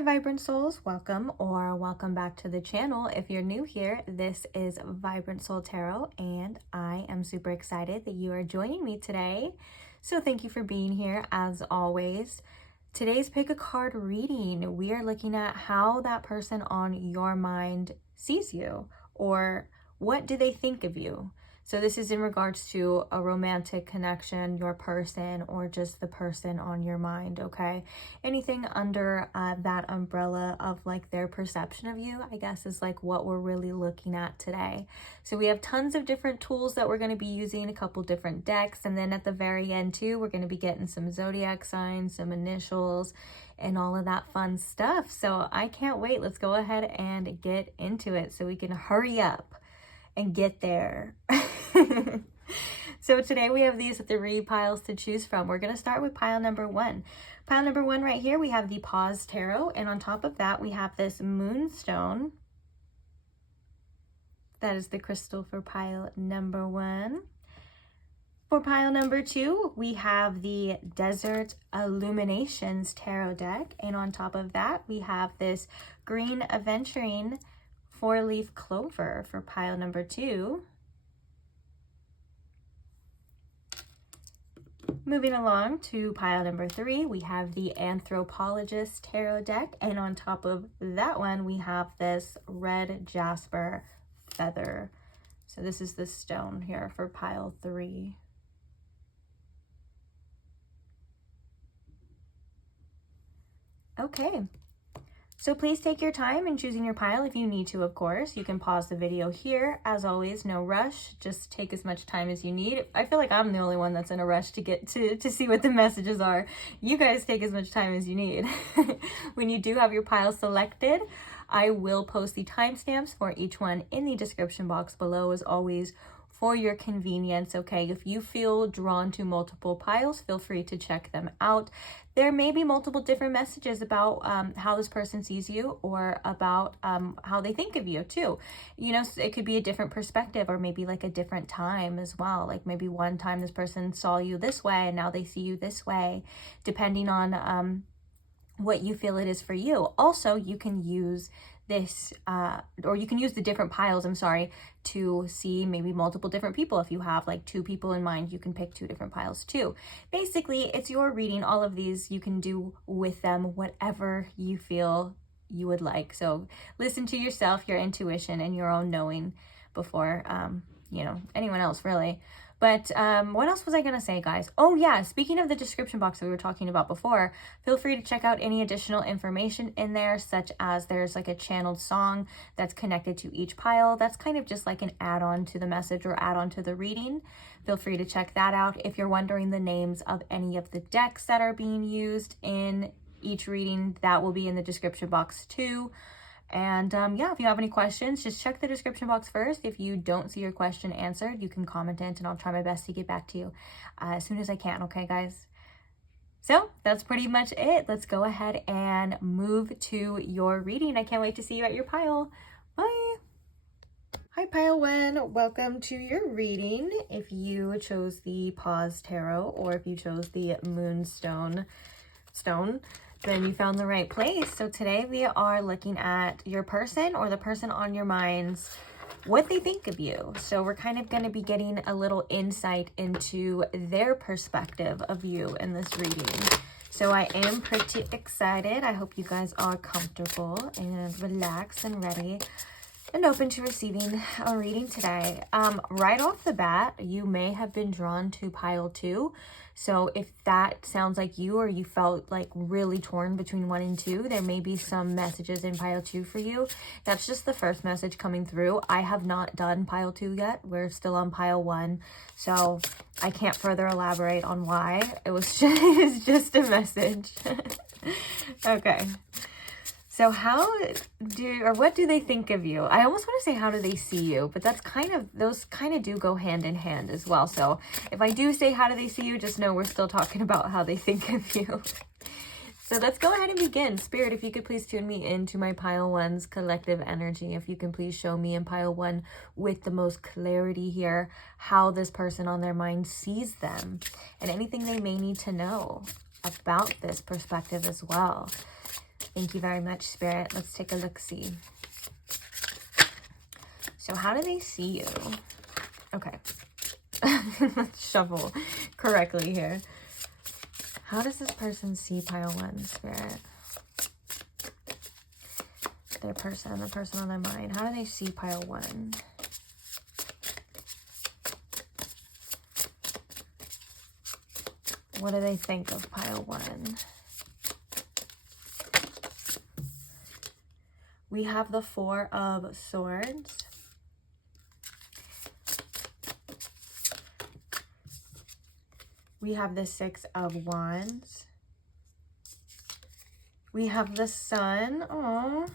Hi Vibrant Souls, welcome or welcome back to the channel. If you're new here, this is Vibrant Soul Tarot and I am super excited that you are joining me today. So thank you for being here as always. Today's pick a card reading. We are looking at how that person on your mind sees you, or what do they think of you. So this is in regards to a romantic connection, your person, or just the person on your mind, okay? Anything under that umbrella of like their perception of you, I guess, is like what we're really looking at today. So we have tons of different tools that we're going to be using, a couple different decks, and then at the very end too, we're going to be getting some zodiac signs, some initials, and all of that fun stuff. So I can't wait. Let's go ahead and get into it so we can hurry up and get there. So today we have these 3 piles to choose from. We're going to start with pile number 1. Pile number 1 right here, we have the Paws Tarot, and on top of that we have this moonstone. That is the crystal for pile number 1. For pile number 2, we have the Desert Illuminations Tarot deck, and on top of that we have this green aventurine 4-leaf clover for pile number 2. Moving along to pile number 3, we have the Anthropologist Tarot deck, and on top of that one, we have this red jasper feather. So this is the stone here for pile 3. Okay. So please take your time in choosing your pile if you need to, of course. You can pause the video here. As always, no rush. Just take as much time as you need. I feel like I'm the only one that's in a rush to get to see what the messages are. You guys take as much time as you need. When you do have your pile selected, I will post the timestamps for each one in the description box below, as always, for your convenience, okay? If you feel drawn to multiple piles, feel free to check them out. There may be multiple different messages about how this person sees you, or about how they think of you too. You know, it could be a different perspective, or maybe like a different time as well. Like maybe one time this person saw you this way and now they see you this way, depending on what you feel it is for you. Also, you can use this, or you can use the different piles, to see maybe multiple different people. If you have like 2 people in mind, you can pick 2 different piles too. Basically, it's your reading. All of these, you can do with them whatever you feel you would like. So listen to yourself, your intuition, and your own knowing before, you know, anyone else really. But what else was I going to say, guys? Oh yeah, speaking of the description box that we were talking about before, feel free to check out any additional information in there, such as there's like a channeled song that's connected to each pile. That's kind of just like an add-on to the message or add-on to the reading. Feel free to check that out. If you're wondering the names of any of the decks that are being used in each reading, that will be in the description box too. And yeah, if you have any questions, just check the description box first. If you don't see your question answered, you can comment it and I'll try my best to get back to you as soon as I can, okay guys? So that's pretty much it. Let's go ahead and move to your reading. I can't wait to see you at your pile. Bye! Hi pile 1, welcome to your reading. If you chose the Paws Tarot, or if you chose the Moonstone stone, then you found the right place. So today we are looking at your person, or the person on your minds, what they think of you. So we're kind of going to be getting a little insight into their perspective of you in this reading. So I am pretty excited. I hope you guys are comfortable and relaxed and ready and open to receiving a reading today. Right off the bat, you may have been drawn to pile 2. So if that sounds like you, or you felt like really torn between 1 and 2, there may be some messages in pile 2 for you. That's just the first message coming through. I have not done pile 2 yet. We're still on pile 1. So I can't further elaborate on why. It was just, it's just a message. Okay. So what do they think of you? I almost want to say, how do they see you? But that's those kind of do go hand in hand as well. So if I do say, how do they see you? Just know we're still talking about how they think of you. So let's go ahead and begin. Spirit, if you could please tune me into my pile 1's collective energy. If you can please show me in pile 1 with the most clarity here, how this person on their mind sees them, and anything they may need to know about this perspective as well. Thank you very much, Spirit. Let's take a look-see. So how do they see you? Okay. Let's shuffle correctly here. How does this person see pile 1, Spirit? Their person, the person on their mind. How do they see pile 1? What do they think of pile 1? We have the 4 of Swords. We have the 6 of Wands. We have the Sun. Aww.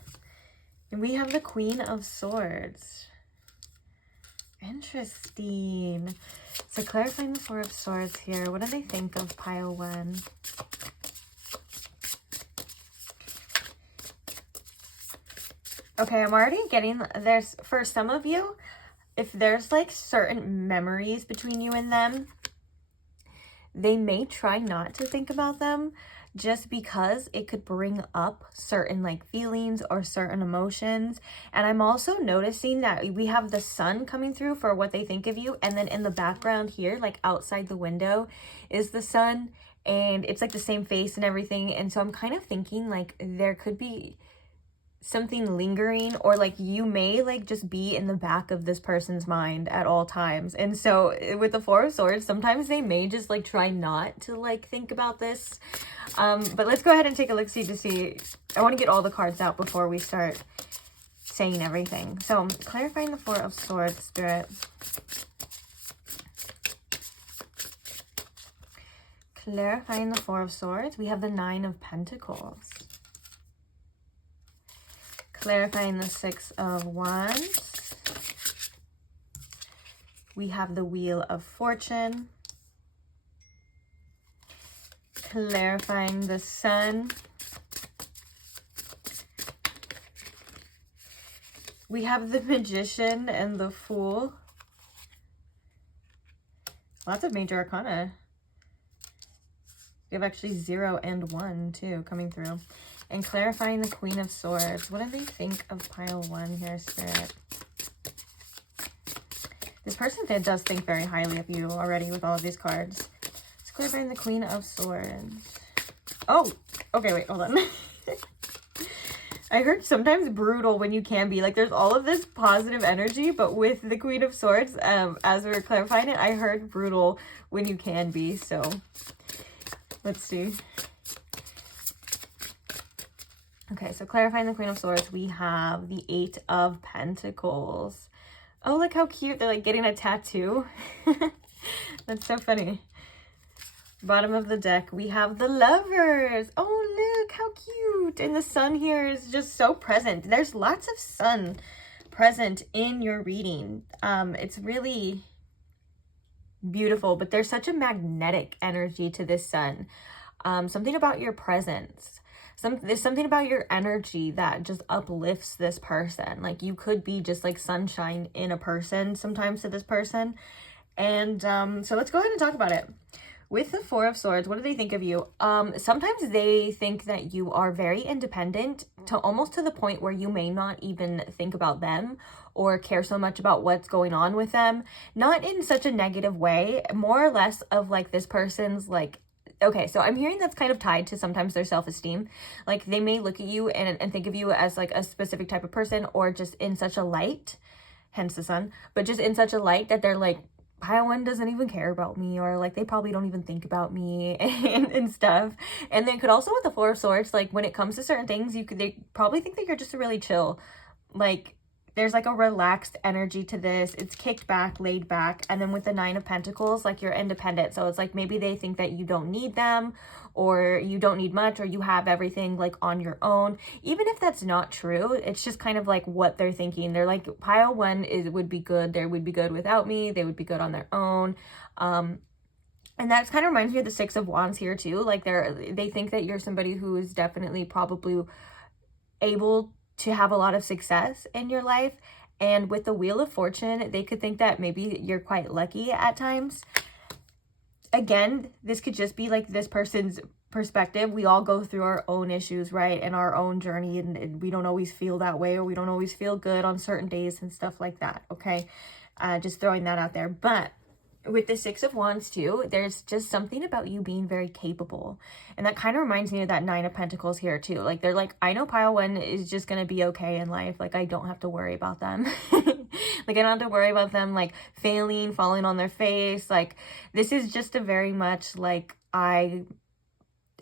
And we have the Queen of Swords. Interesting. So clarifying the 4 of Swords here. What do they think of pile 1? Okay, I'm already getting, there's, for some of you, if there's like certain memories between you and them, they may try not to think about them just because it could bring up certain like feelings or certain emotions. And I'm also noticing that we have the sun coming through for what they think of you. And then in the background here, like outside the window is the sun, and it's like the same face and everything. And so I'm kind of thinking like there could be something lingering, or like you may like just be in the back of this person's mind at all times. And so with the 4 of Swords, sometimes they may just like try not to like think about this. But let's go ahead and take a look-see to see. I want to get all the cards out before we start saying everything. So clarifying the 4 of Swords, Spirit. Clarifying the 4 of Swords. We have the 9 of Pentacles. Clarifying the 6 of Wands. We have the Wheel of Fortune. Clarifying the Sun. We have the Magician and the Fool. Lots of major arcana. We have actually 0 and 1 too coming through. And clarifying the Queen of Swords. What do they think of pile 1 here, Spirit? This person does think very highly of you already with all of these cards. Let's clarifying the Queen of Swords. Oh, okay, wait, hold on. I heard sometimes brutal when you can be. Like, there's all of this positive energy, but with the Queen of Swords, as we were clarifying it, I heard brutal when you can be. So, let's see. Okay, so clarifying the Queen of Swords, we have the 8 of Pentacles. Oh, look how cute. They're like getting a tattoo. That's so funny. Bottom of the deck, we have the Lovers. Oh, look how cute. And the sun here is just so present. There's lots of sun present in your reading. It's really beautiful, but there's such a magnetic energy to this sun. Something about your presence. There's something about your energy that just uplifts this person. Like, you could be just like sunshine in a person sometimes to this person. And so let's go ahead and talk about it. With the 4 of Swords, what do they think of you? Sometimes they think that you are very independent, to almost to the point where you may not even think about them or care so much about what's going on with them. Not in such a negative way, more or less of like this person's like, okay, so I'm hearing that's kind of tied to sometimes their self-esteem. Like, they may look at you and think of you as like a specific type of person, or just in such a light, hence the sun, but just in such a light that they're like, pile 1 doesn't even care about me, or like they probably don't even think about me and stuff. And then could also with the 4 of Swords, like when it comes to certain things, they probably think that you're just really chill. Like, there's like a relaxed energy to this. It's kicked back, laid back. And then with the 9 of Pentacles, like you're independent. So it's like maybe they think that you don't need them, or you don't need much, or you have everything like on your own. Even if that's not true, it's just kind of like what they're thinking. They're like, pile 1 would be good. They would be good without me. They would be good on their own. And that kind of reminds me of the 6 of Wands here too. Like they think that you're somebody who is definitely probably able to have a lot of success in your life. And with the Wheel of Fortune, they could think that maybe you're quite lucky at times. Again, this could just be like this person's perspective, we all go through our own issues, right? And our own journey, and we don't always feel that way, or we don't always feel good on certain days and stuff like that, okay? Just throwing that out there. But with the Six of Wands too, there's just something about you being very capable. And that kind of reminds me of that Nine of Pentacles here too. Like, they're like, I know pile one is just going to be okay in life. Like, I don't have to worry about them. Like, I don't have to worry about them, like, failing, falling on their face. Like, this is just a very much, like, I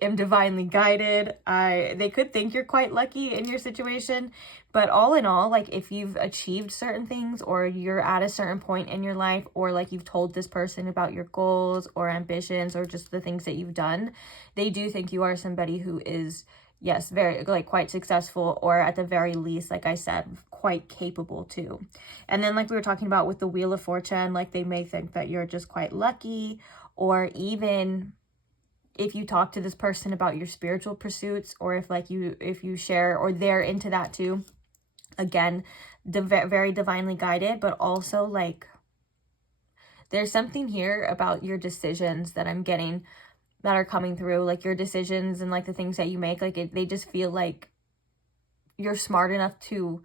am divinely guided. They could think you're quite lucky in your situation, but all in all, like, if you've achieved certain things, or you're at a certain point in your life, or like you've told this person about your goals or ambitions or just the things that you've done, they do think you are somebody who is, yes, very, like, quite successful, or at the very least, like I said, quite capable too. And then, like we were talking about with the Wheel of Fortune, like, they may think that you're just quite lucky, or even if you talk to this person about your spiritual pursuits, or if you share, or they're into that too, again, very divinely guided. But also, like, there's something here about your decisions that I'm getting, that are coming through, like your decisions and like the things that you make, like they just feel like you're smart enough to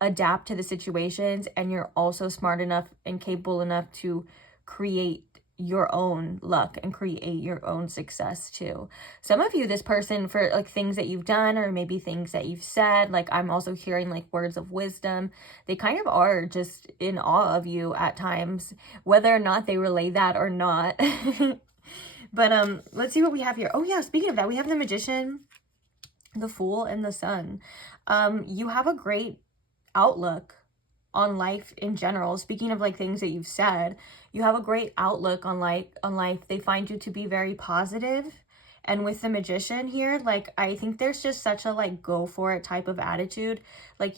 adapt to the situations, and you're also smart enough and capable enough to create your own luck and create your own success too. Some of you, this person, for like things that you've done, or maybe things that you've said, like, I'm also hearing like words of wisdom. They kind of are just in awe of you at times, whether or not they relay that or not. But let's see what we have here. Oh yeah, speaking of that, we have the Magician, the Fool, and the Sun. You have a great outlook on life in general. Speaking of like things that you've said, you have a great outlook on life. They find you to be very positive. And with the Magician here, like, I think there's just such a like go for it type of attitude. Like,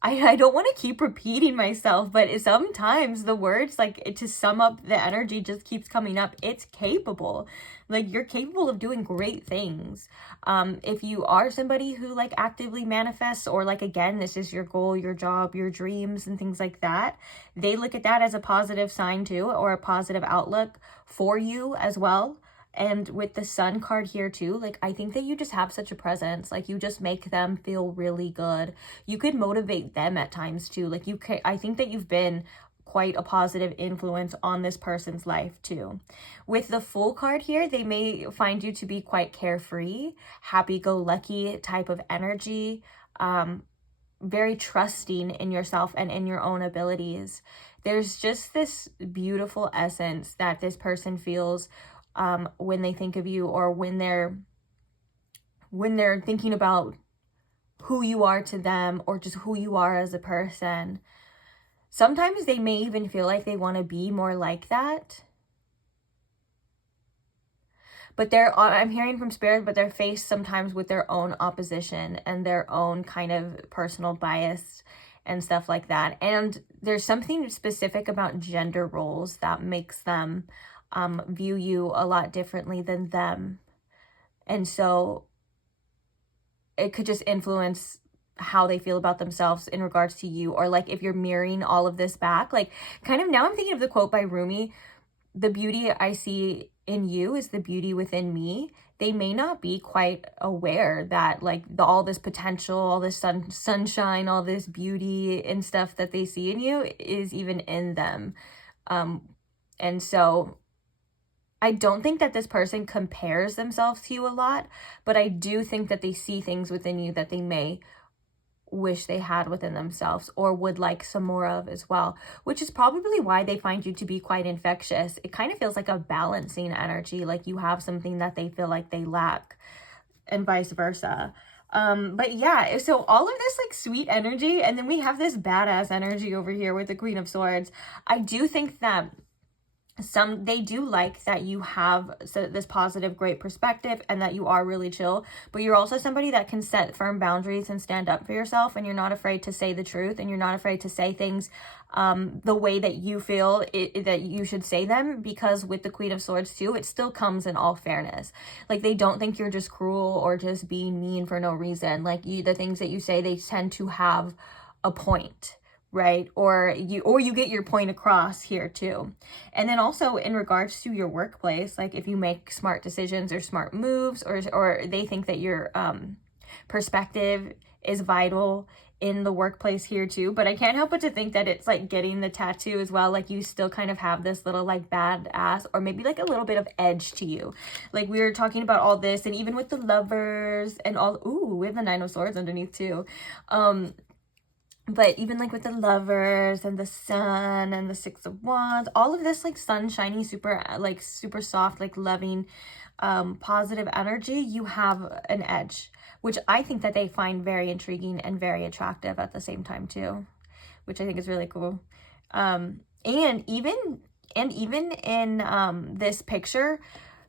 I don't want to keep repeating myself, but sometimes the words, like, to sum up the energy just keeps coming up. It's capable. Like, you're capable of doing great things. If you are somebody who like actively manifests, or like, again, this is your goal, your job, your dreams and things like that, they look at that as a positive sign too, or a positive outlook for you as well. And with the Sun card here too, like, I think that you just have such a presence. Like, you just make them feel really good. You could motivate them at times too. Like, I think that you've been quite a positive influence on this person's life too. With the Fool card here, they may find you to be quite carefree, happy-go-lucky type of energy, very trusting in yourself and in your own abilities. There's just this beautiful essence that this person feels when they think of you, or when they're thinking about who you are to them, or just who you are as a person. Sometimes they may even feel like they want to be more like that. But I'm hearing from Spirit, but they're faced sometimes with their own opposition and their own kind of personal bias and stuff like that. And there's something specific about gender roles that makes them view you a lot differently than them. And so it could just influence how they feel about themselves in regards to you, or like if you're mirroring all of this back. Like, kind of, now I'm thinking of the quote by Rumi, the beauty I see in you is the beauty within me. They may not be quite aware that like all this potential, all this sunshine, all this beauty and stuff that they see in you is even in them. And so I don't think that this person compares themselves to you a lot, but I do think that they see things within you that they may wish they had within themselves, or would like some more of as well, which is probably why they find you to be quite infectious. It kind of feels like a balancing energy, like you have something that they feel like they lack, and vice versa. But yeah, so all of this like sweet energy, and then we have this badass energy over here with the Queen of Swords. I do think that they do like that you have this positive, great perspective, and that you are really chill, but you're also somebody that can set firm boundaries and stand up for yourself, and you're not afraid to say the truth, and you're not afraid to say things the way that you feel that you should say them, because with the Queen of Swords too, it still comes in all fairness. Like, they don't think you're just cruel or just being mean for no reason. Like, the things that you say, they tend to have a point, right? Or you get your point across here too. And then also in regards to your workplace, like if you make smart decisions or smart moves, or they think that your perspective is vital in the workplace here too. But I can't help but to think that it's like getting the tattoo as well, like you still kind of have this little like badass or maybe like a little bit of edge to you. Like we were talking about all this, and even with the Lovers and all, ooh, we have the Nine of Swords underneath too. But even like with the Lovers and the Sun and the Six of Wands, all of this like sunshiny, super soft, like loving, positive energy, you have an edge, which I think that they find very intriguing and very attractive at the same time too, which I think is really cool. And even in this picture,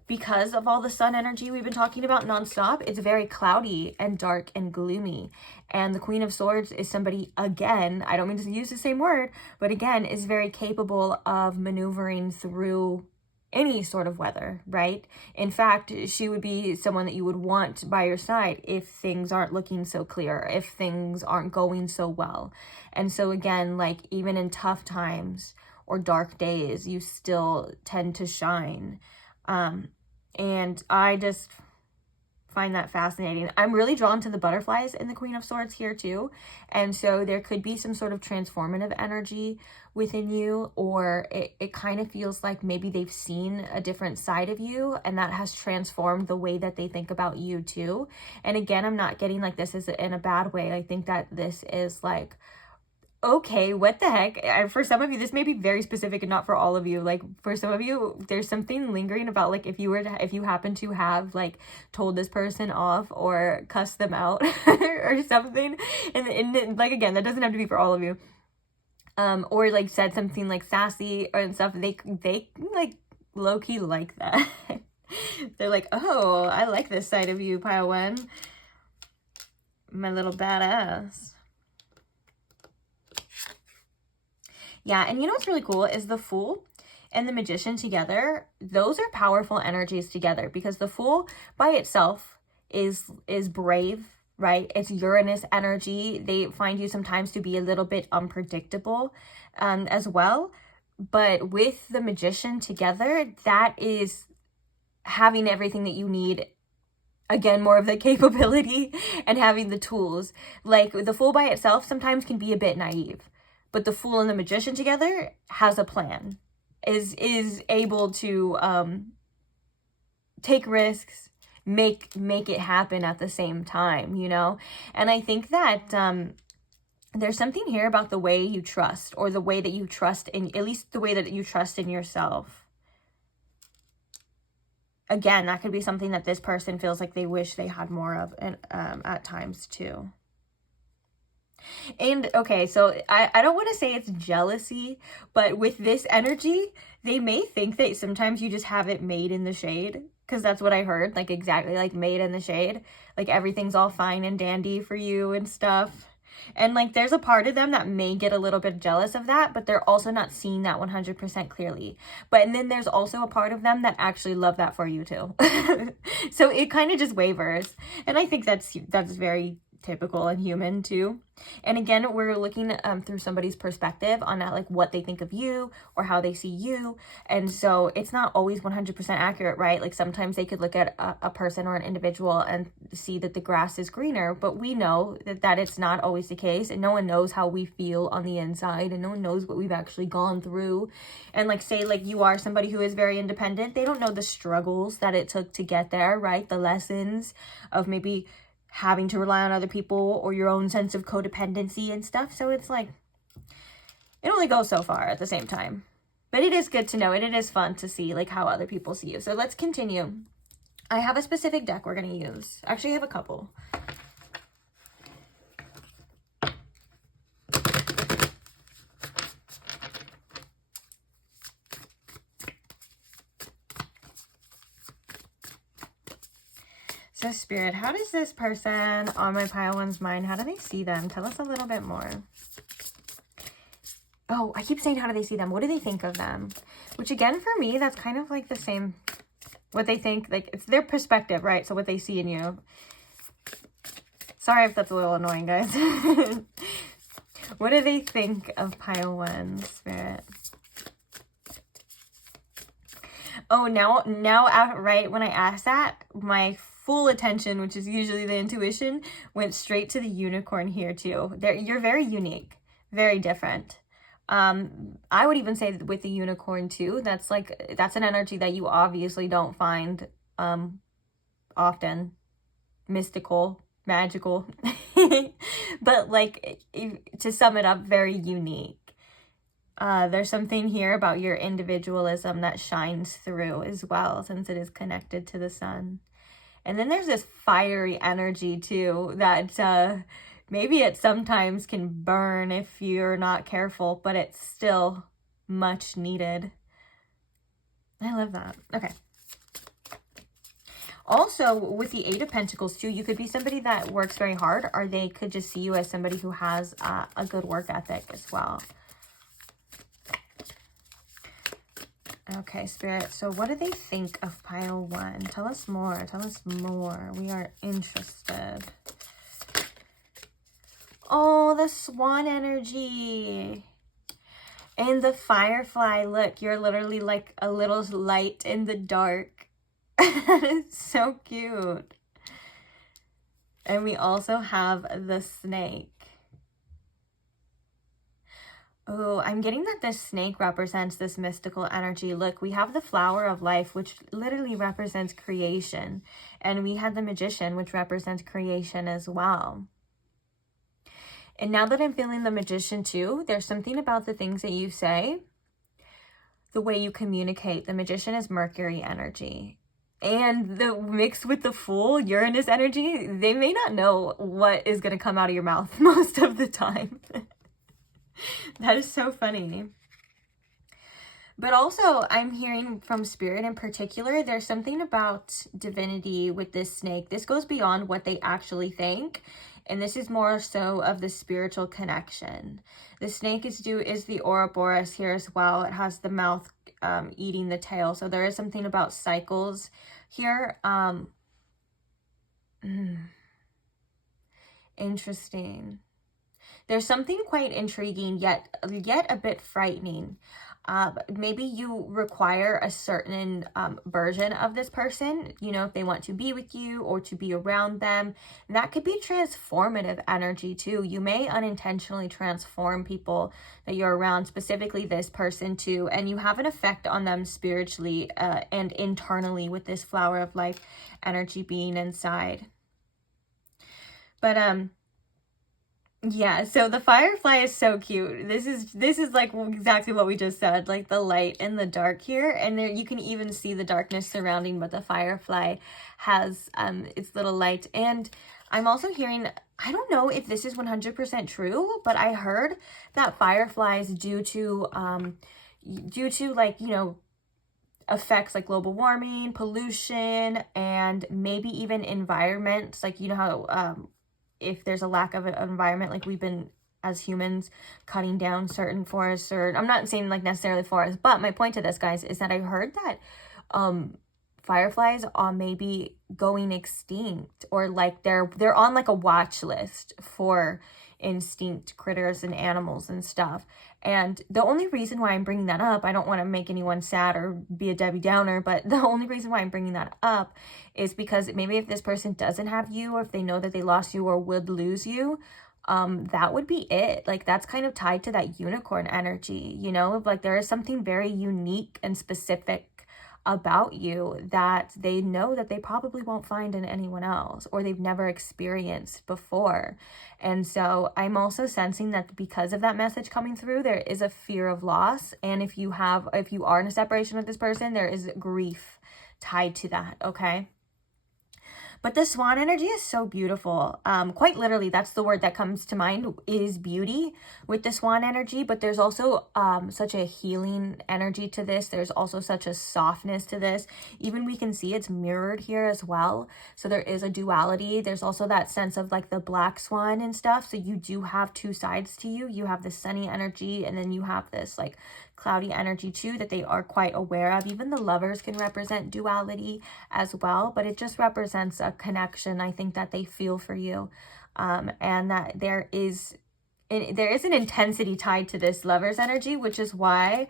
because of all the sun energy we've been talking about nonstop, it's very cloudy and dark and gloomy. And the Queen of Swords is somebody, again, I don't mean to use the same word, but again, is very capable of maneuvering through any sort of weather, right? In fact, she would be someone that you would want by your side if things aren't looking so clear, if things aren't going so well. And so again, like even in tough times or dark days, you still tend to shine. And I just find that fascinating. I'm really drawn to the butterflies in the Queen of Swords here too. And so there could be some sort of transformative energy within you, or it kind of feels like maybe they've seen a different side of you and that has transformed the way that they think about you too. And again, I'm not getting like this is in a bad way. I think that this is like, okay, what the heck? For some of you, this may be very specific and not for all of you. Like for some of you, there's something lingering about like if you happen to have like told this person off or cussed them out or something, and like again, that doesn't have to be for all of you. Or like said something like sassy or stuff. They like low key like that. They're like, oh, I like this side of you, Pile One, my little badass. Yeah, and you know what's really cool is the Fool and the Magician together. Those are powerful energies together, because the Fool by itself is brave, right? It's Uranus energy. They find you sometimes to be a little bit unpredictable as well. But with the Magician together, that is having everything that you need. Again, more of the capability and having the tools. Like the Fool by itself sometimes can be a bit naive. But the Fool and the Magician together has a plan, is able to take risks, make it happen at the same time, you know? And I think that there's something here about the way you trust, or the way that you trust in, at least the way that you trust in yourself. Again, that could be something that this person feels like they wish they had more of at times too. And okay, so I don't want to say it's jealousy, but with this energy, they may think that sometimes you just have it made in the shade, because that's what I heard, like exactly like made in the shade, like everything's all fine and dandy for you and stuff. And like there's a part of them that may get a little bit jealous of that, but they're also not seeing that 100% clearly. And then there's also a part of them that actually love that for you too. So it kind of just wavers, and I think that's very typical and human too. And again, we're looking through somebody's perspective on that, like what they think of you or how they see you. And so it's not always 100% accurate, right? Like sometimes they could look at a person or an individual and see that the grass is greener, but we know that it's not always the case, and no one knows how we feel on the inside, and no one knows what we've actually gone through. And like say like you are somebody who is very independent, they don't know the struggles that it took to get there, right? The lessons of maybe having to rely on other people or your own sense of codependency and stuff. So it's like, it only goes so far at the same time. But it is good to know, and it is fun to see like how other people see you. So let's continue. I have a specific deck we're going to use. Actually, I have a couple. So Spirit, how does this person on my Pile One's mind, how do they see them? Tell us a little bit more. Oh, I keep saying how do they see them? What do they think of them? Which again, for me, that's kind of like the same, what they think, like it's their perspective, right? So what they see in you. Sorry if that's a little annoying, guys. What do they think of pile 1, Spirit? Oh, now, right when I asked that, my full attention, which is usually the intuition, went straight to the unicorn here too. You're very unique, very different. I would even say that with the unicorn too, that's an energy that you obviously don't find often. Mystical, magical, but like, to sum it up, very unique. There's something here about your individualism that shines through as well, since it is connected to the sun. And then there's this fiery energy too that maybe it sometimes can burn if you're not careful, but it's still much needed. I love that. Okay. Also, with the 8 of Pentacles too, you could be somebody that works very hard, or they could just see you as somebody who has a good work ethic as well. Okay, Spirit, so what do they think of pile 1? Tell us more. Tell us more. We are interested. Oh, the swan energy. And the firefly. Look, you're literally like a little light in the dark. It's so cute. And we also have the snake. Oh, I'm getting that this snake represents this mystical energy. Look, we have the flower of life, which literally represents creation. And we have the magician, which represents creation as well. And now that I'm feeling the magician too, there's something about the things that you say, the way you communicate. The magician is Mercury energy. And the mix with the Fool, Uranus energy, they may not know what is going to come out of your mouth most of the time. That is so funny. But also, I'm hearing from Spirit in particular, there's something about divinity with this snake. This goes beyond what they actually think. And this is more so of the spiritual connection. The snake is the Ouroboros here as well. It has the mouth eating the tail. So there is something about cycles here. Interesting. There's something quite intriguing, yet a bit frightening. Maybe you require a certain version of this person, you know, if they want to be with you or to be around them. That could be transformative energy too. You may unintentionally transform people that you're around, specifically this person too, and you have an effect on them spiritually and internally with this flower of life energy being inside. But yeah, so the firefly is so cute. This is like exactly what we just said, like the light and the dark here, and there you can even see the darkness surrounding, but the firefly has its little light. And I'm also hearing, I don't know if this is 100% true, but I heard that fireflies due to like, you know, effects like global warming, pollution, and maybe even environments, like, you know how if there's a lack of an environment, like we've been as humans cutting down certain forests, or I'm not saying like necessarily forests, but my point to this, guys, is that I heard that fireflies are maybe going extinct, or like they're on like a watch list for instinct critters and animals and stuff. And the only reason why I'm bringing that up, I don't want to make anyone sad or be a Debbie Downer, but the only reason why I'm bringing that up is because maybe if this person doesn't have you, or if they know that they lost you or would lose you, that would be it. Like that's kind of tied to that unicorn energy, you know, like there is something very unique and specific about you that they know that they probably won't find in anyone else, or they've never experienced before. And so I'm also sensing that because of that message coming through, there is a fear of loss. And if you are in a separation with this person, there is grief tied to that. Okay. But the swan energy is so beautiful. Quite literally, that's the word that comes to mind, is beauty with the swan energy. But there's also such a healing energy to this. There's also such a softness to this. Even we can see it's mirrored here as well. So there is a duality. There's also that sense of like the black swan and stuff. So you do have two sides to you. You have the sunny energy, and then you have this like cloudy energy too that they are quite aware of. Even the lovers can represent duality as well, but it just represents a connection, I think, that they feel for you, and that there is there is an intensity tied to this Lover's energy, which is why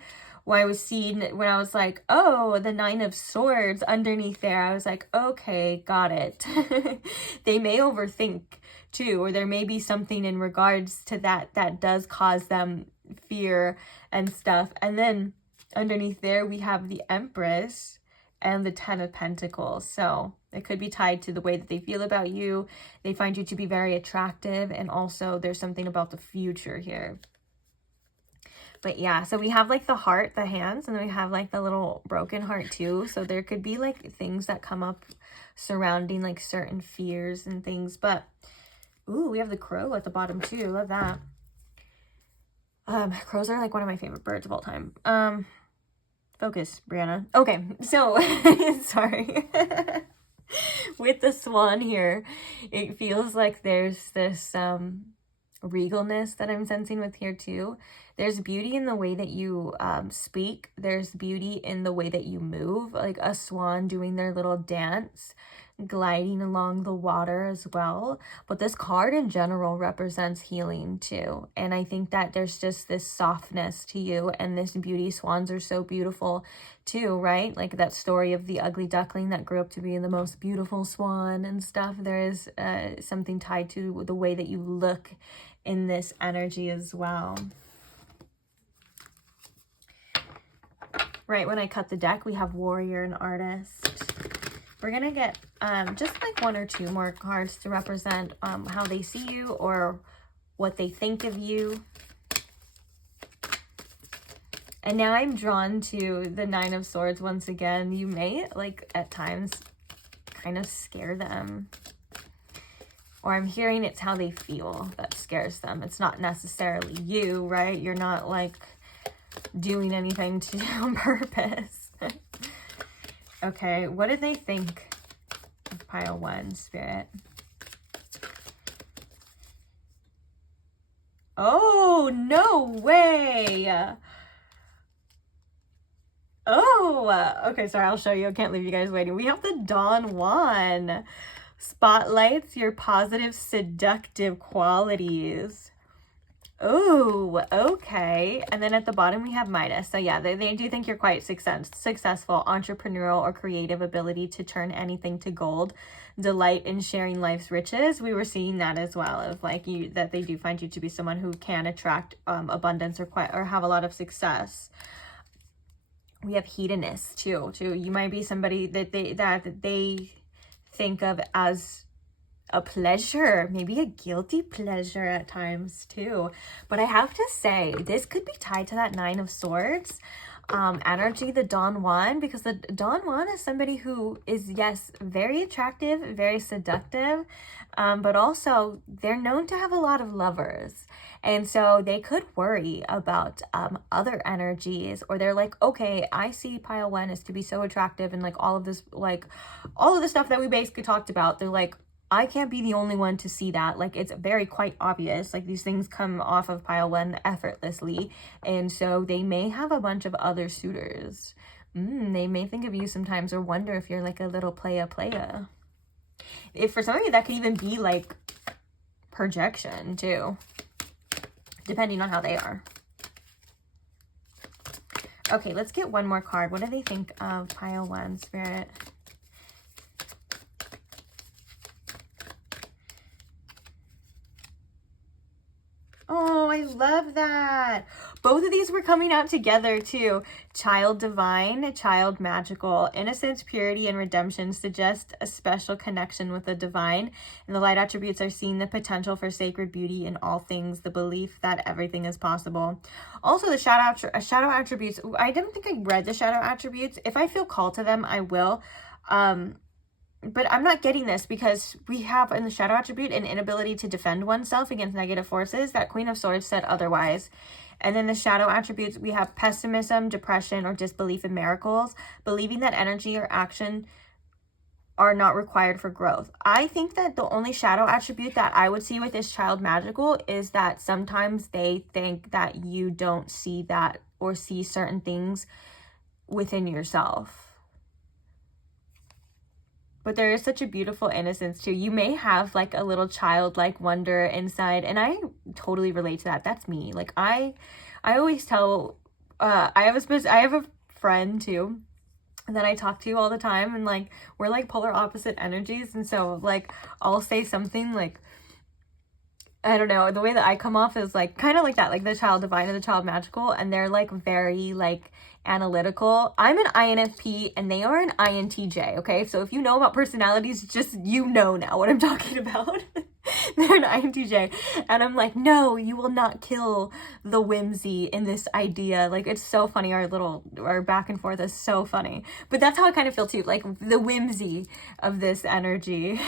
I was seeing when I was like, oh, the 9 of Swords underneath there, I was like, okay, got it. They may overthink too, or there may be something in regards to that does cause them fear and stuff. And then underneath there, we have the Empress and the 10 of Pentacles. So it could be tied to the way that they feel about you. They find you to be very attractive. And also there's something about the future here. But yeah, so we have like the heart, the hands, and then we have like the little broken heart too. So there could be like things that come up surrounding like certain fears and things. But, ooh, we have the crow at the bottom too. Love that. Crows are like one of my favorite birds of all time. Focus, Breanna. Okay, so, sorry. With the swan here, it feels like there's this regalness that I'm sensing with here too. There's beauty in the way that you speak. There's beauty in the way that you move, like a swan doing their little dance, gliding along the water as well. But this card in general represents healing too. And I think that there's just this softness to you and this beauty. Swans are so beautiful too, right? Like that story of the ugly duckling that grew up to be the most beautiful swan and stuff. There is something tied to the way that you look in this energy as well. Right, when I cut the deck, we have Warrior and Artist. We're going to get just like 1 or 2 more cards to represent how they see you or what they think of you. And now I'm drawn to the 9 of Swords once again. You may, like, at times kind of scare them. Or I'm hearing it's how they feel that scares them. It's not necessarily you, right? You're not, like, doing anything on purpose. Okay, what do they think of pile 1, Spirit? Oh, no way! Oh, okay, sorry, I'll show you. I can't leave you guys waiting. We have the Don Juan. Spotlights your positive, seductive qualities. Oh, okay. And then at the bottom we have Midas. So yeah, they do think you're quite successful, entrepreneurial or creative ability to turn anything to gold, delight in sharing life's riches. We were seeing that as well, of like that they do find you to be someone who can attract abundance or have a lot of success. We have hedonist too. You might be somebody that they think of as a pleasure, maybe a guilty pleasure at times too. But I have to say, this could be tied to that 9 of Swords energy, the Don Juan, because the Don Juan is somebody who is, yes, very attractive, very seductive, but also they're known to have a lot of lovers. And so they could worry about other energies, or they're like, okay, I see pile 1 is to be so attractive and like all of this, like all of the stuff that we basically talked about. They're like, I can't be the only one to see that. Like, it's very quite obvious. Like, these things come off of pile 1 effortlessly. And so they may have a bunch of other suitors. They may think of you sometimes or wonder if you're like a little playa. If for some of you, that could even be like projection too, depending on how they are. Okay, let's get one more card. What do they think of pile 1, Spirit? Oh, I love that. Both of these were coming out together too. Child divine, child magical. Innocence, purity, and redemption suggest a special connection with the divine. And the light attributes are seeing the potential for sacred beauty in all things, the belief that everything is possible. Also, the shadow attributes. I don't think I read the shadow attributes. If I feel called to them, I will. But I'm not getting this because we have in the shadow attribute an inability to defend oneself against negative forces. That Queen of Swords said otherwise. And then the shadow attributes, we have pessimism, depression, or disbelief in miracles, believing that energy or action are not required for growth. I think that the only shadow attribute that I would see with this child magical is that sometimes they think that you don't see that or see certain things within yourself. But there is such a beautiful innocence too. You may have like a little childlike wonder inside. And I totally relate to that. That's me. Like I always tell, I have a friend too that I talk to all the time, and like we're like polar opposite energies, and so like I'll say something like, I don't know, the way that I come off is like kind of like that, like the child divine and the child magical, and they're like very like analytical. I'm an INFP and they are an INTJ, okay? So if you know about personalities, just you know now what I'm talking about. They're an INTJ, and I'm like, no, you will not kill the whimsy in this idea. Like, it's so funny. Our back and forth is so funny, but that's how I kind of feel too, like the whimsy of this energy.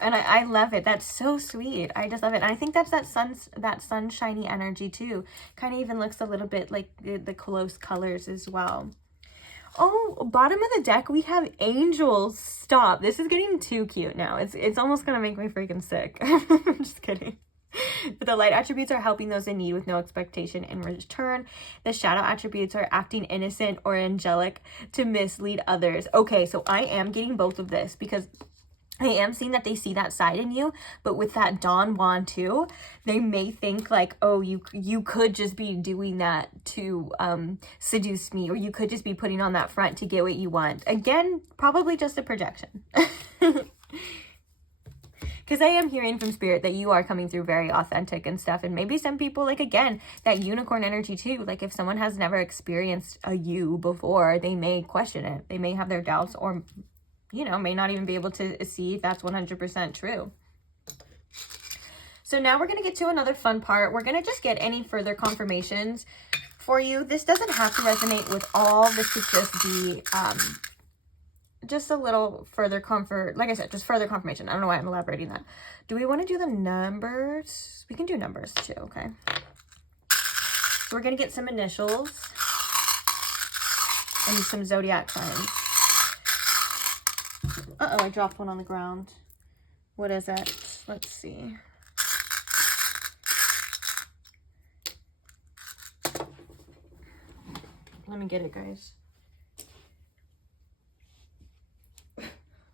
And I love it. That's so sweet. I just love it. And I think that's that sunshiny energy too. Kind of even looks a little bit like the close colors as well. Oh, bottom of the deck, we have angels. Stop. This is getting too cute now. It's almost gonna make me freaking sick. I'm just kidding. But the light attributes are helping those in need with no expectation in return. The shadow attributes are acting innocent or angelic to mislead others. Okay, so I am getting both of this because I am seeing that they see that side in you, but with that Don Juan too, they may think like, oh, you could just be doing that to seduce me, or you could just be putting on that front to get what you want. Again, probably just a projection. Because I am hearing from spirit that you are coming through very authentic and stuff. And maybe some people, like, again, that unicorn energy too. Like if someone has never experienced a you before, they may question it. They may have their doubts, or you know, may not even be able to see if that's 100% true. So now we're going to get to another fun part. We're going to just get any further confirmations for you. This doesn't have to resonate with all. This could just be just a little further comfort. Like I said, just further confirmation. I don't know why I'm elaborating that. Do we want to do the numbers? We can do numbers too, okay? So we're going to get some initials and some zodiac signs. Uh-oh, I dropped one on the ground. What is it? Let's see. Let me get it, guys.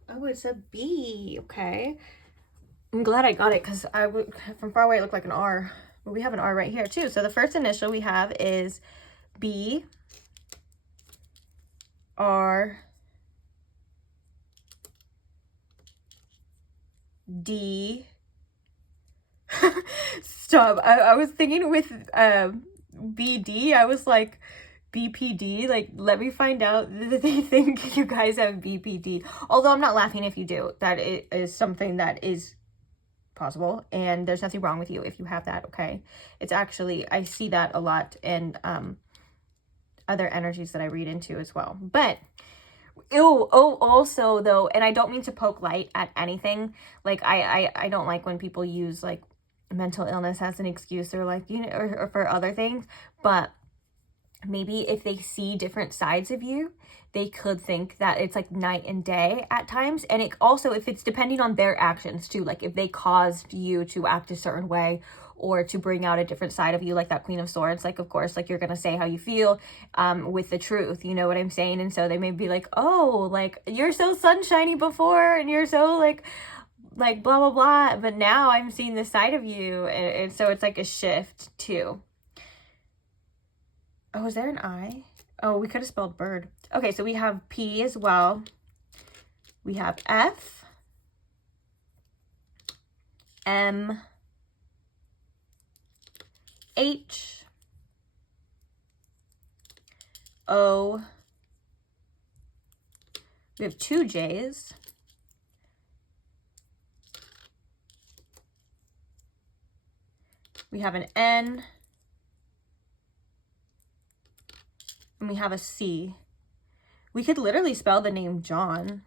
Oh, it's a B. Okay. I'm glad I got it because from far away it looked like an R. But we have an R right here too. So the first initial we have is B, R, D. Stop. I was thinking with BD, I was like BPD. Like, let me find out that they think you guys have BPD. Although I'm not laughing if you do. That is something that is possible, and there's nothing wrong with you if you have that, okay? It's actually, I see that a lot in other energies that I read into as well. But also though, and I don't mean to poke light at anything, like I don't like when people use like mental illness as an excuse, or like, you know, or for other things, but maybe if they see different sides of you, they could think that it's like night and day at times. And it also, if it's depending on their actions too, like if they caused you to act a certain way or to bring out a different side of you, like that Queen of Swords, like of course, like you're gonna say how you feel with the truth, you know what I'm saying? And so they may be like, oh, like you're so sunshiny before and you're so like blah blah blah, but now I'm seeing this side of you, and so it's like a shift too. Oh, is there an I? Oh, we could have spelled bird. Okay, so we have P as well. We have F, M, H, O. We have two J's. We have an N. And we have a C. We could literally spell the name John.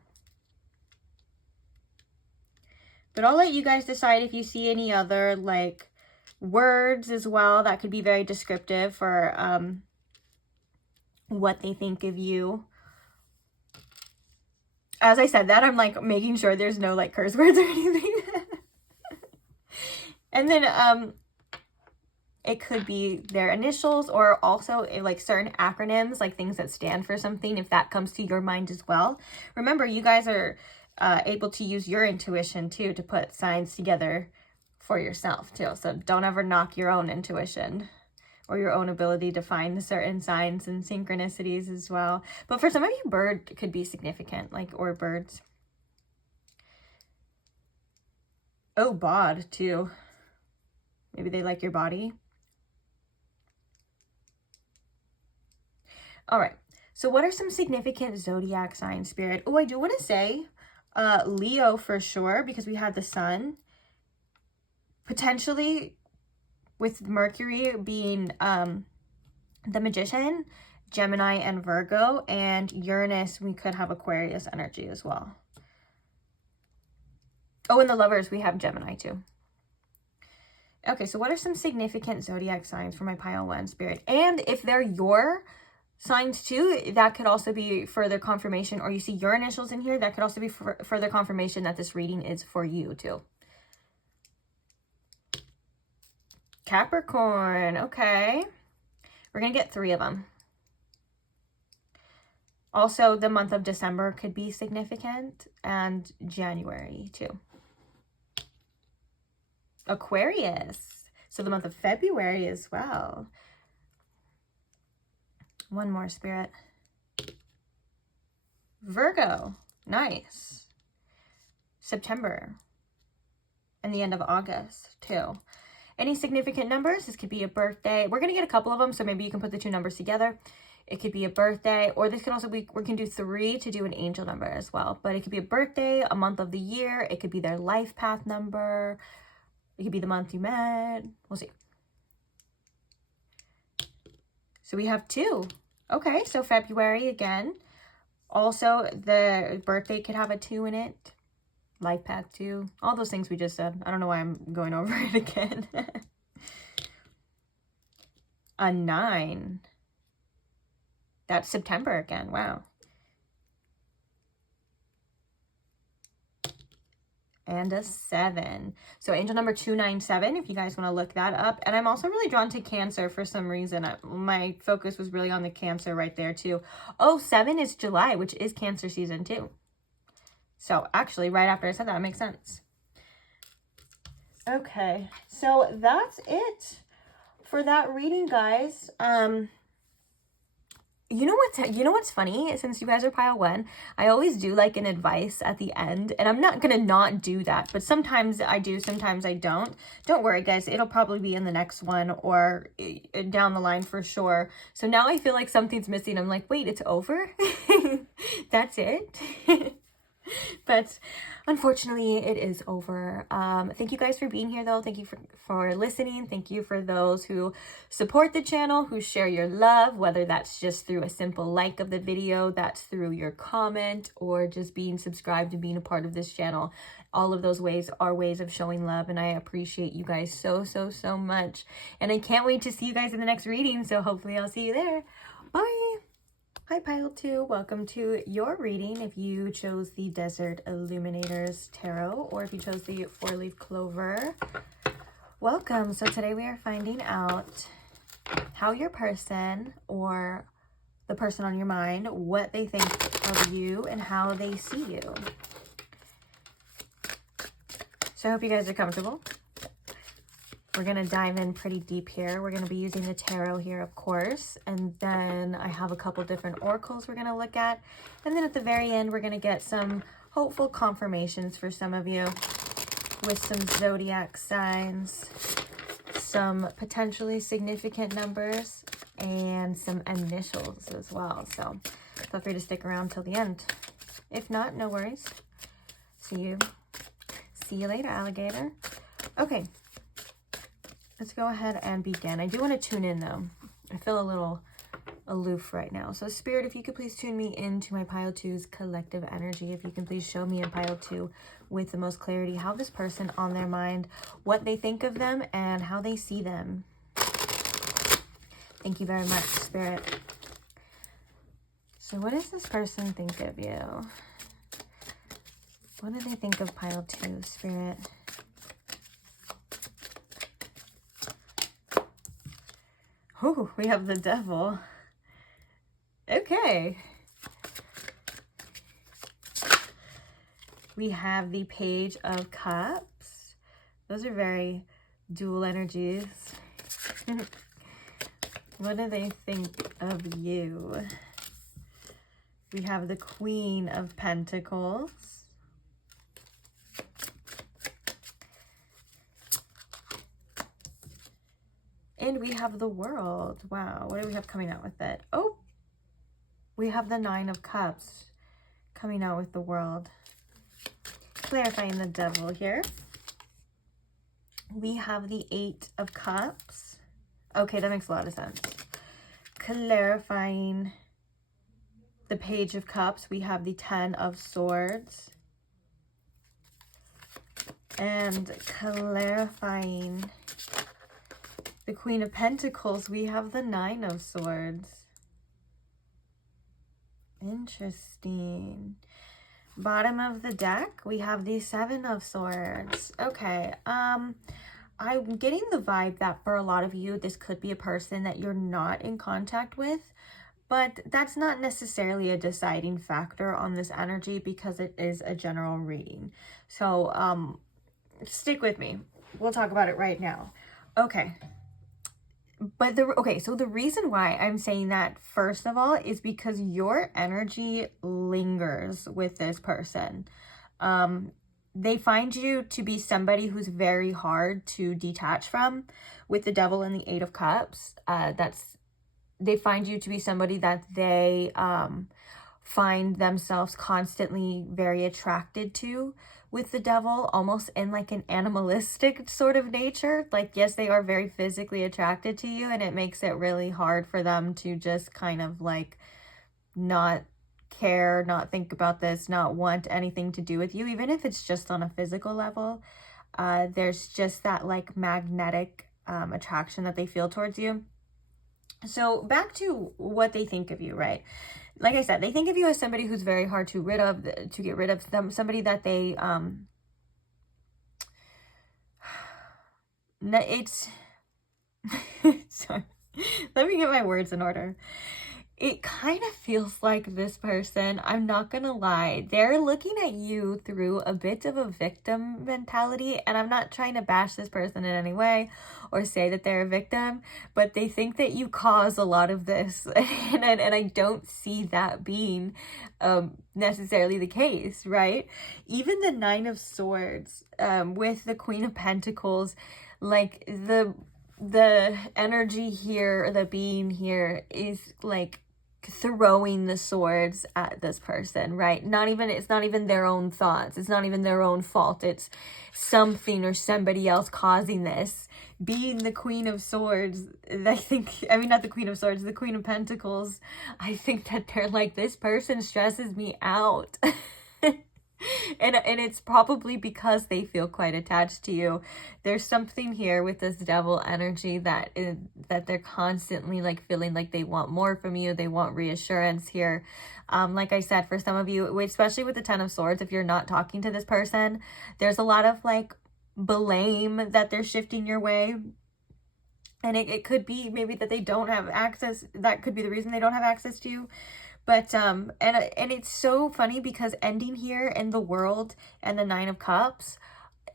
But I'll let you guys decide if you see any other like words as well that could be very descriptive for what they think of you. As I said that, I'm like making sure there's no like curse words or anything. And then it could be their initials, or also like certain acronyms, like things that stand for something, if that comes to your mind as well. Remember, you guys are able to use your intuition too to put signs together for yourself too. So don't ever knock your own intuition or your own ability to find certain signs and synchronicities as well. But for some of you, bird could be significant, like, or birds. Oh, bod too. Maybe they like your body. All right. So what are some significant zodiac signs, Spirit? Oh, I do want to say Leo for sure, because we had the sun. Potentially with Mercury being the Magician, Gemini and Virgo, and Uranus, we could have Aquarius energy as well. Oh, and the Lovers, we have Gemini too. Okay, so what are some significant zodiac signs for my pile 1, Spirit? And if they're your signs too, that could also be further confirmation, or you see your initials in here, that could also be further confirmation that this reading is for you too. Capricorn, okay. We're going to get 3 of them. Also, the month of December could be significant, and January too. Aquarius, so the month of February as well. One more, Spirit. Virgo, nice. September, and the end of August too. Any significant numbers? This could be a birthday. We're going to get a couple of them, so maybe you can put the 2 numbers together. It could be a birthday, or this can also be, we can do 3 to do an angel number as well. But it could be a birthday, a month of the year. It could be their life path number. It could be the month you met. We'll see. So we have 2. Okay, so February again. Also, the birthday could have a 2 in it. Life path 2. All those things we just said. I don't know why I'm going over it again. A 9. That's September again. Wow. And a 7. So angel number 297, if you guys want to look that up. And I'm also really drawn to Cancer for some reason. My focus was really on the Cancer right there too. Oh, 7 is July, which is Cancer season too. So actually, right after I said that, it makes sense. Okay, so that's it for that reading, guys. You know what's funny? Since you guys are pile 1, I always do like an advice at the end, and I'm not gonna not do that, but sometimes I do, sometimes I don't. Don't worry, guys, it'll probably be in the next one or down the line for sure. So now I feel like something's missing. I'm like, wait, it's over? That's it? But unfortunately, it is over. Thank you guys for being here, though. Thank you for listening. Thank you for those who support the channel, who share your love, whether that's just through a simple like of the video, that's through your comment, or just being subscribed and being a part of this channel. All of those ways are ways of showing love, and I appreciate you guys so, so, so much. And I can't wait to see you guys in the next reading, so hopefully I'll see you there. Bye! Hi Pile 2, welcome to your reading if you chose the Desert Illuminators Tarot, or if you chose the 4-leaf clover. Welcome. So today we are finding out how your person, or the person on your mind, what they think of you and how they see you. So I hope you guys are comfortable. We're going to dive in pretty deep here. We're going to be using the tarot here, of course. And then I have a couple different oracles we're going to look at. And then at the very end, we're going to get some hopeful confirmations for some of you with some zodiac signs, some potentially significant numbers, and some initials as well. So feel free to stick around till the end. If not, no worries. See you later, alligator. Okay. Let's go ahead and begin. I do want to tune in, though. I feel a little aloof right now. So, Spirit, if you could please tune me into my Pile 2's collective energy. If you can please show me in Pile 2 with the most clarity how this person on their mind, what they think of them, and how they see them. Thank you very much, Spirit. So, what does this person think of you? What do they think of Pile 2, Spirit? Oh, we have the Devil. Okay. We have the Page of Cups, Those are very dual energies. What do they think of you? We have the Queen of Pentacles. And we have the World. Wow, what do we have coming out with it? Oh, we have the Nine of Cups coming out with the World. Clarifying the Devil here. We have the Eight of Cups. Okay, that makes a lot of sense. Clarifying the Page of Cups. We have the Ten of Swords. And clarifying the Queen of Pentacles, we have the Nine of Swords. Interesting. Bottom of the deck, we have the Seven of Swords. Okay, I'm getting the vibe that for a lot of you, this could be a person that you're not in contact with, but that's not necessarily a deciding factor on this energy because it is a general reading. So, stick with me. We'll talk about it right now. Okay. But so the reason why I'm saying that, first of all, is because your energy lingers with this person. They find you to be somebody who's very hard to detach from. With the Devil and the Eight of Cups, they find you to be somebody that they find themselves constantly very attracted to. With the Devil, almost in like an animalistic sort of nature. Like, yes, they are very physically attracted to you, and it makes it really hard for them to just kind of like not care, not think about this, not want anything to do with you, even if it's just on a physical level. There's just that like magnetic attraction that they feel towards you. So back to what they think of you, right? Like I said, they think of you as somebody who's very hard to get rid of, somebody that they, sorry, let me get my words in order. It kind of feels like this person, I'm not gonna lie, they're looking at you through a bit of a victim mentality, and I'm not trying to bash this person in any way or say that they're a victim, but they think that you cause a lot of this, and I don't see that being necessarily the case, right? Even the Nine of Swords with the Queen of Pentacles, like the energy here, the being here is like throwing the swords at this person, right? It's not even their own thoughts. It's not even their own fault. It's something or somebody else causing this. Being the Queen of Swords, not the Queen of Swords, the Queen of Pentacles, I think that they're like, this person stresses me out. And it's probably because they feel quite attached to you. There's something here with this Devil energy that they're constantly like feeling like they want more from you. They want reassurance here. Like I said, for some of you, especially with the Ten of Swords, if you're not talking to this person, there's a lot of like blame that they're shifting your way. And it could be maybe that they don't have access. That could be the reason they don't have access to you. But, and it's so funny because ending here in the World and the Nine of Cups,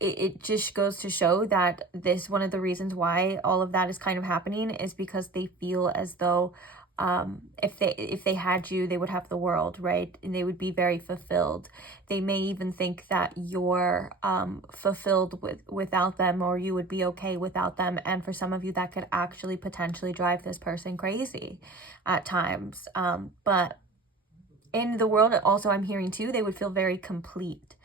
it just goes to show that one of the reasons why all of that is kind of happening is because they feel as though, if they had you, they would have the world, right? And they would be very fulfilled. They may even think that you're, fulfilled without them, or you would be okay without them. And for some of you, that could actually potentially drive this person crazy at times. But in the World, also, I'm hearing too, they would feel very complete,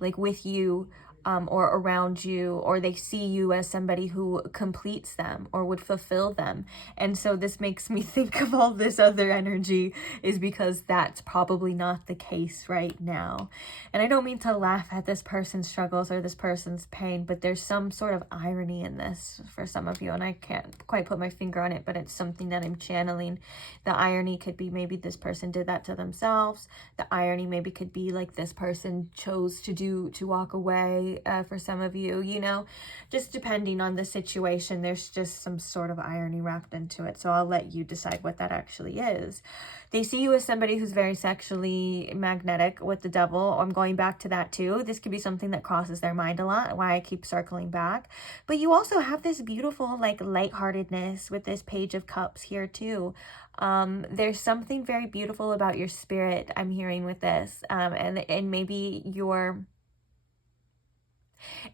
like with you, or around you, or they see you as somebody who completes them or would fulfill them. And so this makes me think of all this other energy is because that's probably not the case right now. And I don't mean to laugh at this person's struggles or this person's pain, but there's some sort of irony in this for some of you, and I can't quite put my finger on it, but it's something that I'm channeling. The irony could be maybe this person did that to themselves. The irony maybe could be like this person chose to walk away be for some of you, you know, just depending on the situation, there's just some sort of irony wrapped into it. So I'll let you decide what that actually is. They see you as somebody who's very sexually magnetic with the devil. I'm going back to that too. This could be something that crosses their mind a lot, why I keep circling back. But you also have this beautiful like lightheartedness with this Page of Cups here too. There's something very beautiful about your spirit I'm hearing with this. And maybe your,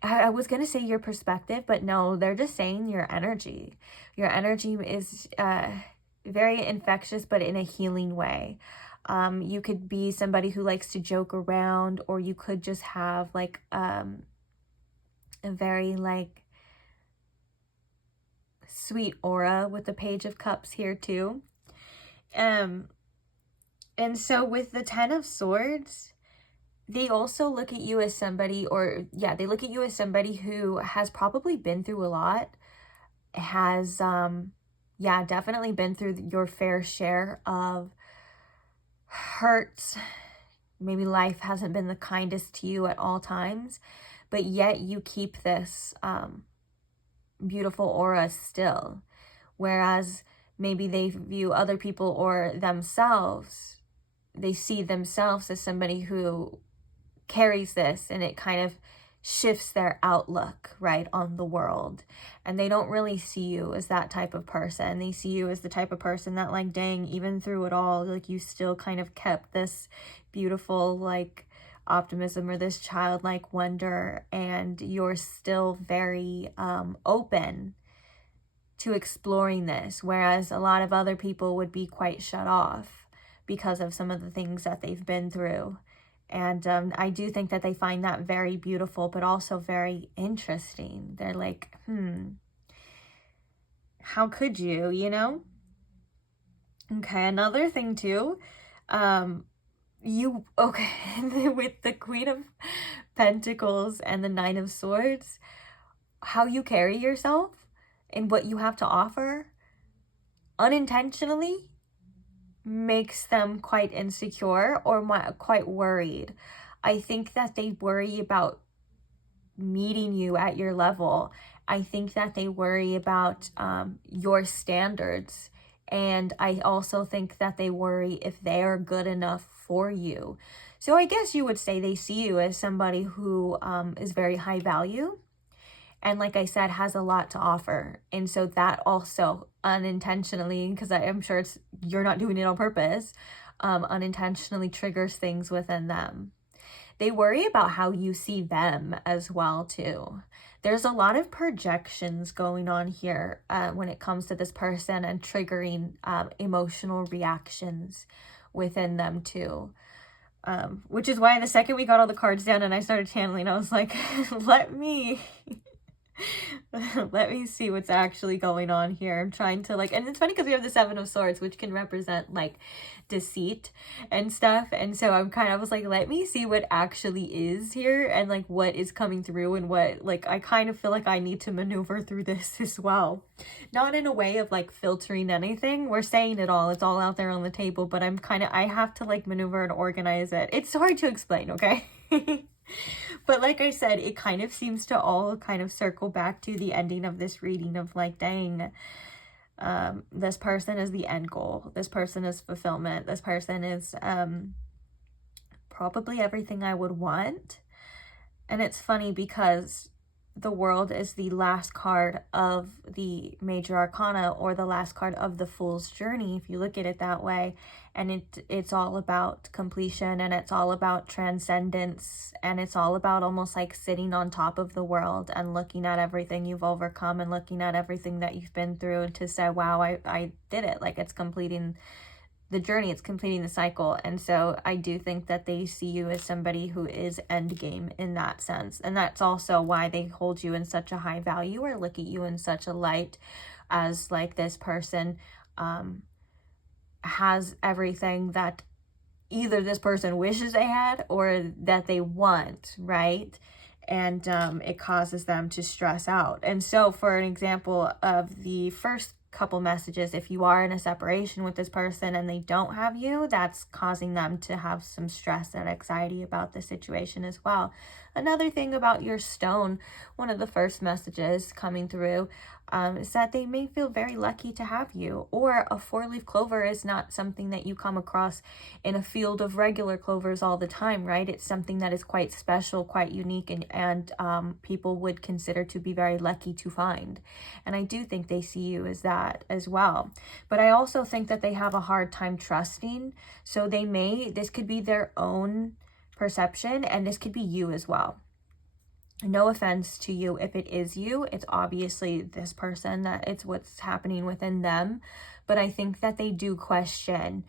I was going to say your perspective, but no, they're just saying your energy. Your energy is very infectious, but in a healing way. You could be somebody who likes to joke around, or you could just have like a very like sweet aura with the Page of Cups here too. And so with the Ten of Swords, they also look at you as somebody, or yeah, they look at you as somebody who has probably been through a lot, has, yeah, definitely been through your fair share of hurts. Maybe life hasn't been the kindest to you at all times, but yet you keep this beautiful aura still. Whereas maybe they view other people or themselves, they see themselves as somebody who carries this, and it kind of shifts their outlook, right, on the world. And they don't really see you as that type of person. They see you as the type of person that, like, dang, even through it all, like, you still kind of kept this beautiful, like, optimism or this childlike wonder, and you're still very open to exploring this, whereas a lot of other people would be quite shut off because of some of the things that they've been through. And I do think that they find that very beautiful, but also very interesting. They're like, how could you, you know? Okay, another thing too, with the Queen of Pentacles and the Nine of Swords, how you carry yourself and what you have to offer unintentionally makes them quite insecure or quite worried. I think that they worry about meeting you at your level. I think that they worry about your standards. And I also think that they worry if they are good enough for you. So I guess you would say they see you as somebody who is very high value. And like I said, has a lot to offer. And so that also unintentionally, because I'm sure you're not doing it on purpose, unintentionally triggers things within them. They worry about how you see them as well too. There's a lot of projections going on here when it comes to this person, and triggering emotional reactions within them too. Which is why the second we got all the cards down and I started channeling, I was like, let me see what's actually going on here. I'm trying to, like, and it's funny because we have the Seven of Swords, which can represent like deceit and stuff, and so I was like, let me see what actually is here, and like what is coming through, and what, like, I kind of feel like I need to maneuver through this as well, not in a way of like filtering anything. We're saying it all, it's all out there on the table, but I have to like maneuver and organize it. It's hard to explain, okay? But like I said, it kind of seems to all kind of circle back to the ending of this reading of like, dang, this person is the end goal. This person is fulfillment. This person is probably everything I would want. And it's funny because the World is the last card of the major arcana, or the last card of the Fool's Journey, if you look at it that way. And it's all about completion, and it's all about transcendence, and it's all about almost like sitting on top of the world and looking at everything you've overcome, and looking at everything that you've been through, and to say, wow, I did it. Like, it's completing the journey, it's completing the cycle. And so I do think that they see you as somebody who is endgame in that sense. And that's also why they hold you in such a high value, or look at you in such a light, as like this person has everything that either this person wishes they had or that they want, right? And it causes them to stress out. And so for an example of the first couple messages, if you are in a separation with this person and they don't have you, that's causing them to have some stress and anxiety about the situation as well. Another thing about your stone, one of the first messages coming through, is that they may feel very lucky to have you. Or a 4-leaf clover is not something that you come across in a field of regular clovers all the time, right? It's something that is quite special, quite unique, and people would consider to be very lucky to find. And I do think they see you as that as well. But I also think that they have a hard time trusting. So this could be their own perception, and this could be you as well. No offense to you if it is you. It's obviously this person, that it's what's happening within them. But I think that they do question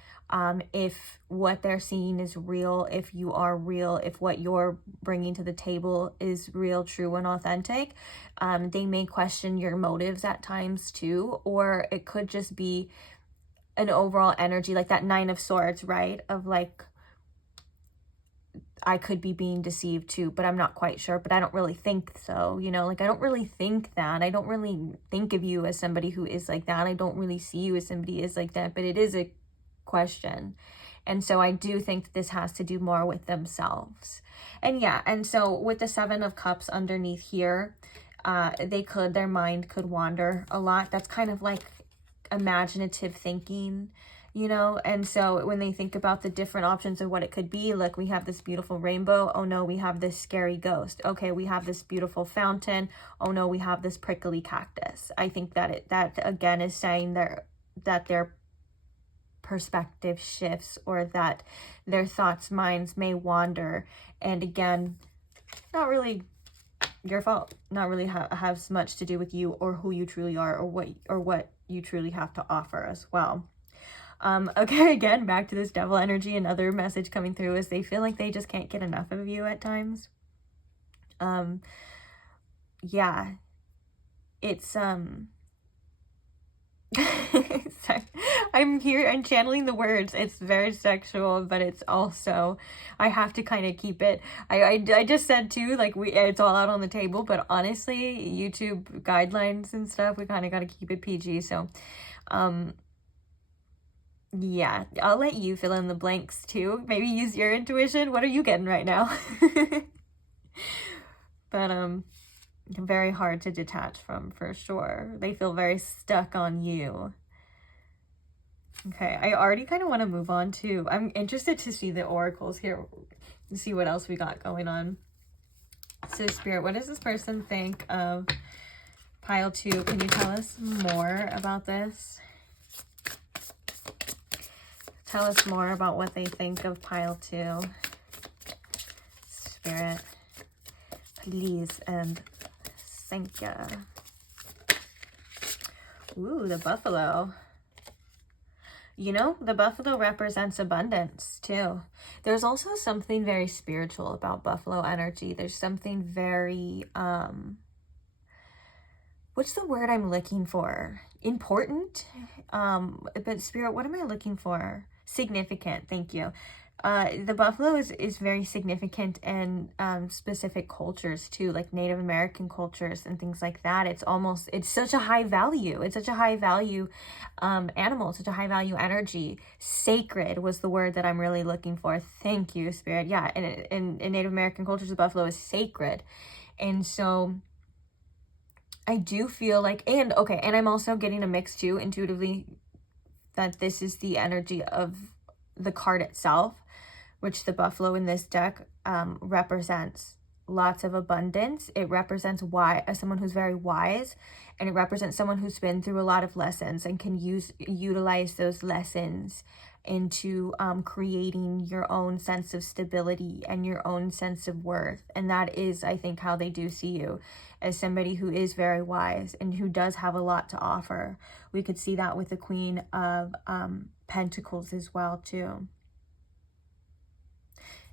if what they're seeing is real, if you are real, if what you're bringing to the table is real, true, and authentic. They may question your motives at times too, or it could just be an overall energy, like that 9 of Swords, right? Of like, I could be being deceived too, but I'm not quite sure, but I don't really think so, you know, like I don't really think that. I don't really think of you as somebody who is like that. I don't really see you as somebody who is like that, but it is a question. And so I do think that this has to do more with themselves. And yeah, and so with the 7 of Cups underneath here, their mind could wander a lot. That's kind of like imaginative thinking, you know. And so when they think about the different options of what it could be, like we have this beautiful rainbow, oh no, we have this scary ghost, okay, we have this beautiful fountain, oh no, we have this prickly cactus. I think that that again is saying that their perspective shifts, or that their thoughts, minds may wander. And again, not really your fault, not really has much to do with you or who you truly are, or what you truly have to offer as well. Okay, again, back to this devil energy. Another message coming through is they feel like they just can't get enough of you at times. Yeah, it's sorry. I'm channeling the words. It's very sexual, but it's also, I have to kind of keep it. I just said too, like it's all out on the table, but honestly, YouTube guidelines and stuff, we kind of got to keep it PG. So, yeah, I'll let you fill in the blanks too. Maybe use your intuition. What are you getting right now? But very hard to detach from, for sure. They feel very stuck on you. Okay, I already kind of want to move on to, I'm interested to see the oracles here, and see what else we got going on. So Spirit, what does this person think of pile 2? Can you tell us more about this? Tell us more about what they think of pile 2. Spirit, please and thank you. Ooh, the buffalo. You know, the buffalo represents abundance too. There's also something very spiritual about buffalo energy. There's something very, what's the word I'm looking for? Important? But Spirit, what am I looking for? Significant, thank you. The buffalo is very significant in specific cultures too, like Native American cultures and things like that. It's such a high value. It's such a high value animal, such a high value energy. Sacred was the word that I'm really looking for. Thank you, Spirit. Yeah, in Native American cultures, the buffalo is sacred. And so I do feel like, and I'm also getting a mix too, intuitively, that this is the energy of the card itself, which the buffalo in this deck represents lots of abundance. It represents someone who's very wise, and it represents someone who's been through a lot of lessons and can utilize those lessons into creating your own sense of stability and your own sense of worth. And that is, I think, how they do see you, as somebody who is very wise and who does have a lot to offer. We could see that with the Queen of Pentacles as well too.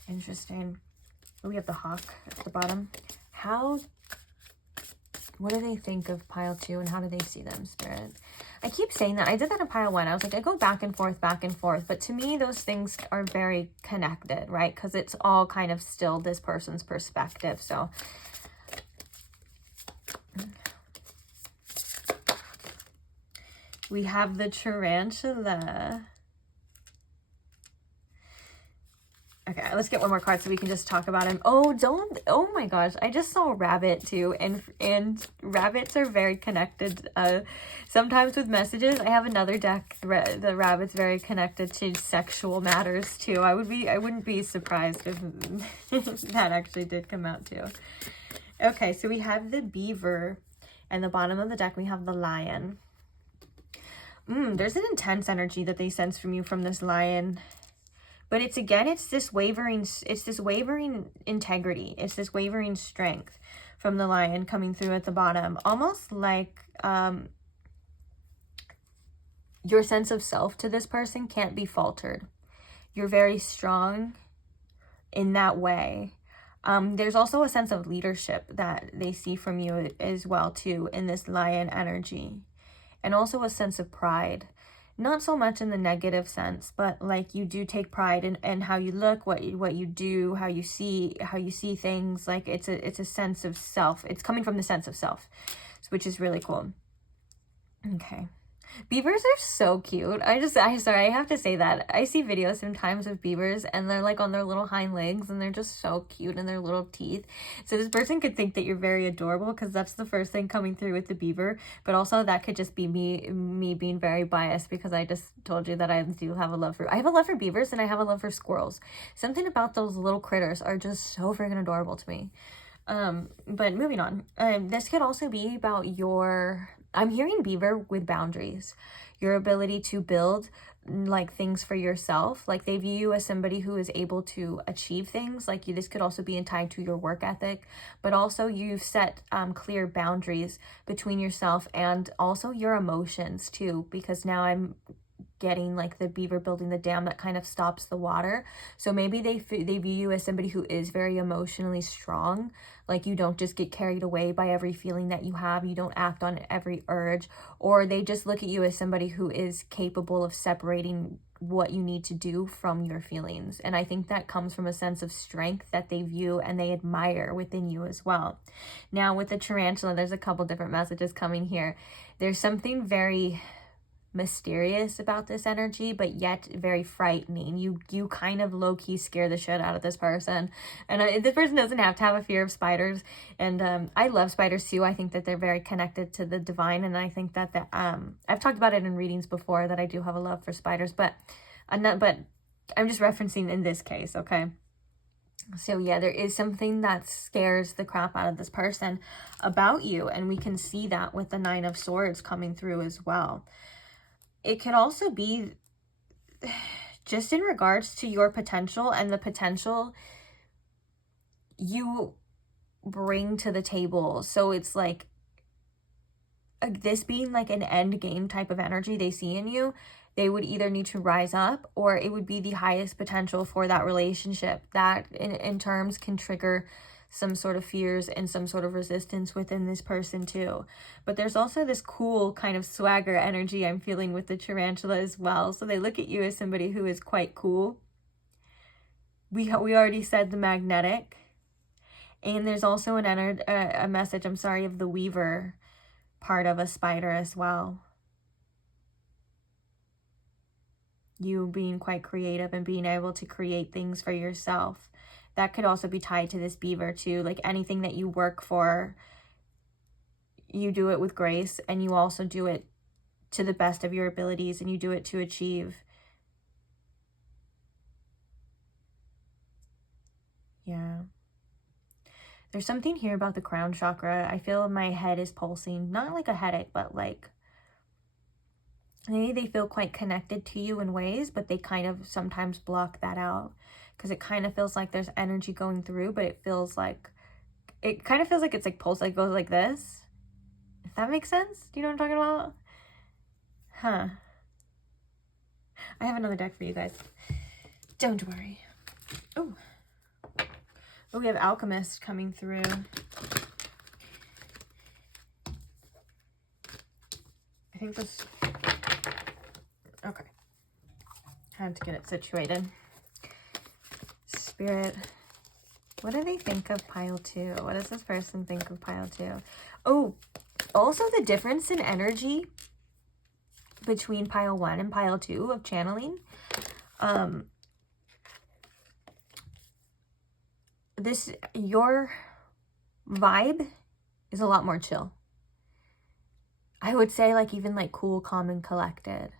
Interesting. We have the hawk at the bottom. What do they think of pile 2, and how do they see them, Spirit? I keep saying that. I did that in pile 1. I was like, I go back and forth, but to me, those things are very connected, right? Because it's all kind of still this person's perspective. So we have the tarantula. Okay, right, let's get one more card so we can just talk about him. Oh my gosh, I just saw a rabbit too, and rabbits are very connected sometimes with messages. I have another deck, the rabbit's very connected to sexual matters too. I wouldn't be surprised if that actually did come out too. Okay, so we have the beaver, and the bottom of the deck we have the lion. There's an intense energy that they sense from you from this lion. But it's this wavering integrity. It's this wavering strength from the lion coming through at the bottom. Almost like your sense of self to this person can't be faltered. You're very strong in that way. There's also a sense of leadership that they see from you as well too in this lion energy. And also a sense of pride. Not so much in the negative sense, but like you do take pride in how you look, what you do, how you see things. Like it's a sense of self. It's coming from the sense of self, which is really cool. Okay. Beavers are so cute. I have to say that. I see videos sometimes of beavers and they're like on their little hind legs and they're just so cute and their little teeth. So this person could think that you're very adorable because that's the first thing coming through with the beaver. But also that could just be me being very biased because I just told you that I do have a love for beavers and I have a love for squirrels. Something about those little critters are just so freaking adorable to me. But moving on. This could also be about I'm hearing beaver with boundaries, your ability to build like things for yourself. Like they view you as somebody who is able to achieve things. Like this could also be tied to your work ethic, but also you've set clear boundaries between yourself and also your emotions too, because now I'm getting like the beaver building the dam that kind of stops the water. So maybe they view you as somebody who is very emotionally strong. Like you don't just get carried away by every feeling that you have. You don't act on every urge, or they just look at you as somebody who is capable of separating what you need to do from your feelings. And I think that comes from a sense of strength that they view and they admire within you as well. Now with the tarantula, there's a couple different messages coming here. There's something very mysterious about this energy, but yet very frightening. You kind of low-key scare the shit out of this person, and this person doesn't have to have a fear of spiders, and I love spiders too. I think that they're very connected to the divine, and I think that I've talked about it in readings before that I do have a love for spiders, but I'm just referencing in this case. Okay, so yeah, there is something that scares the crap out of this person about you, and we can see that with the Nine of Swords coming through as well. It could also be just in regards to your potential and the potential you bring to the table. So it's like this being like an end game type of energy they see in you. They would either need to rise up, or it would be the highest potential for that relationship that in terms can trigger some sort of fears and some sort of resistance within this person too. But there's also this cool kind of swagger energy I'm feeling with the tarantula as well. So they look at you as somebody who is quite cool. We already said the magnetic. And there's also a message, of the weaver part of a spider as well. You being quite creative and being able to create things for yourself. That could also be tied to this beaver too. Like anything that you work for, you do it with grace, and you also do it to the best of your abilities, and you do it to achieve. Yeah. There's something here about the crown chakra. I feel my head is pulsing. Not like a headache, but like maybe they feel quite connected to you in ways, but they kind of sometimes block that out. Because it kind of feels like there's energy going through, but it kind of feels like it's like pulse, like goes like this. If that makes sense? Do you know what I'm talking about? Huh. I have another deck for you guys. Don't worry. Oh, we have Alchemist coming through. I think this... Okay. Had to get it situated. Spirit, what do they think of pile 2? What does this person think of pile 2? Oh, also the difference in energy between pile 1 and pile 2 of channeling. your vibe is a lot more chill. I would say like even like cool, calm, and collected.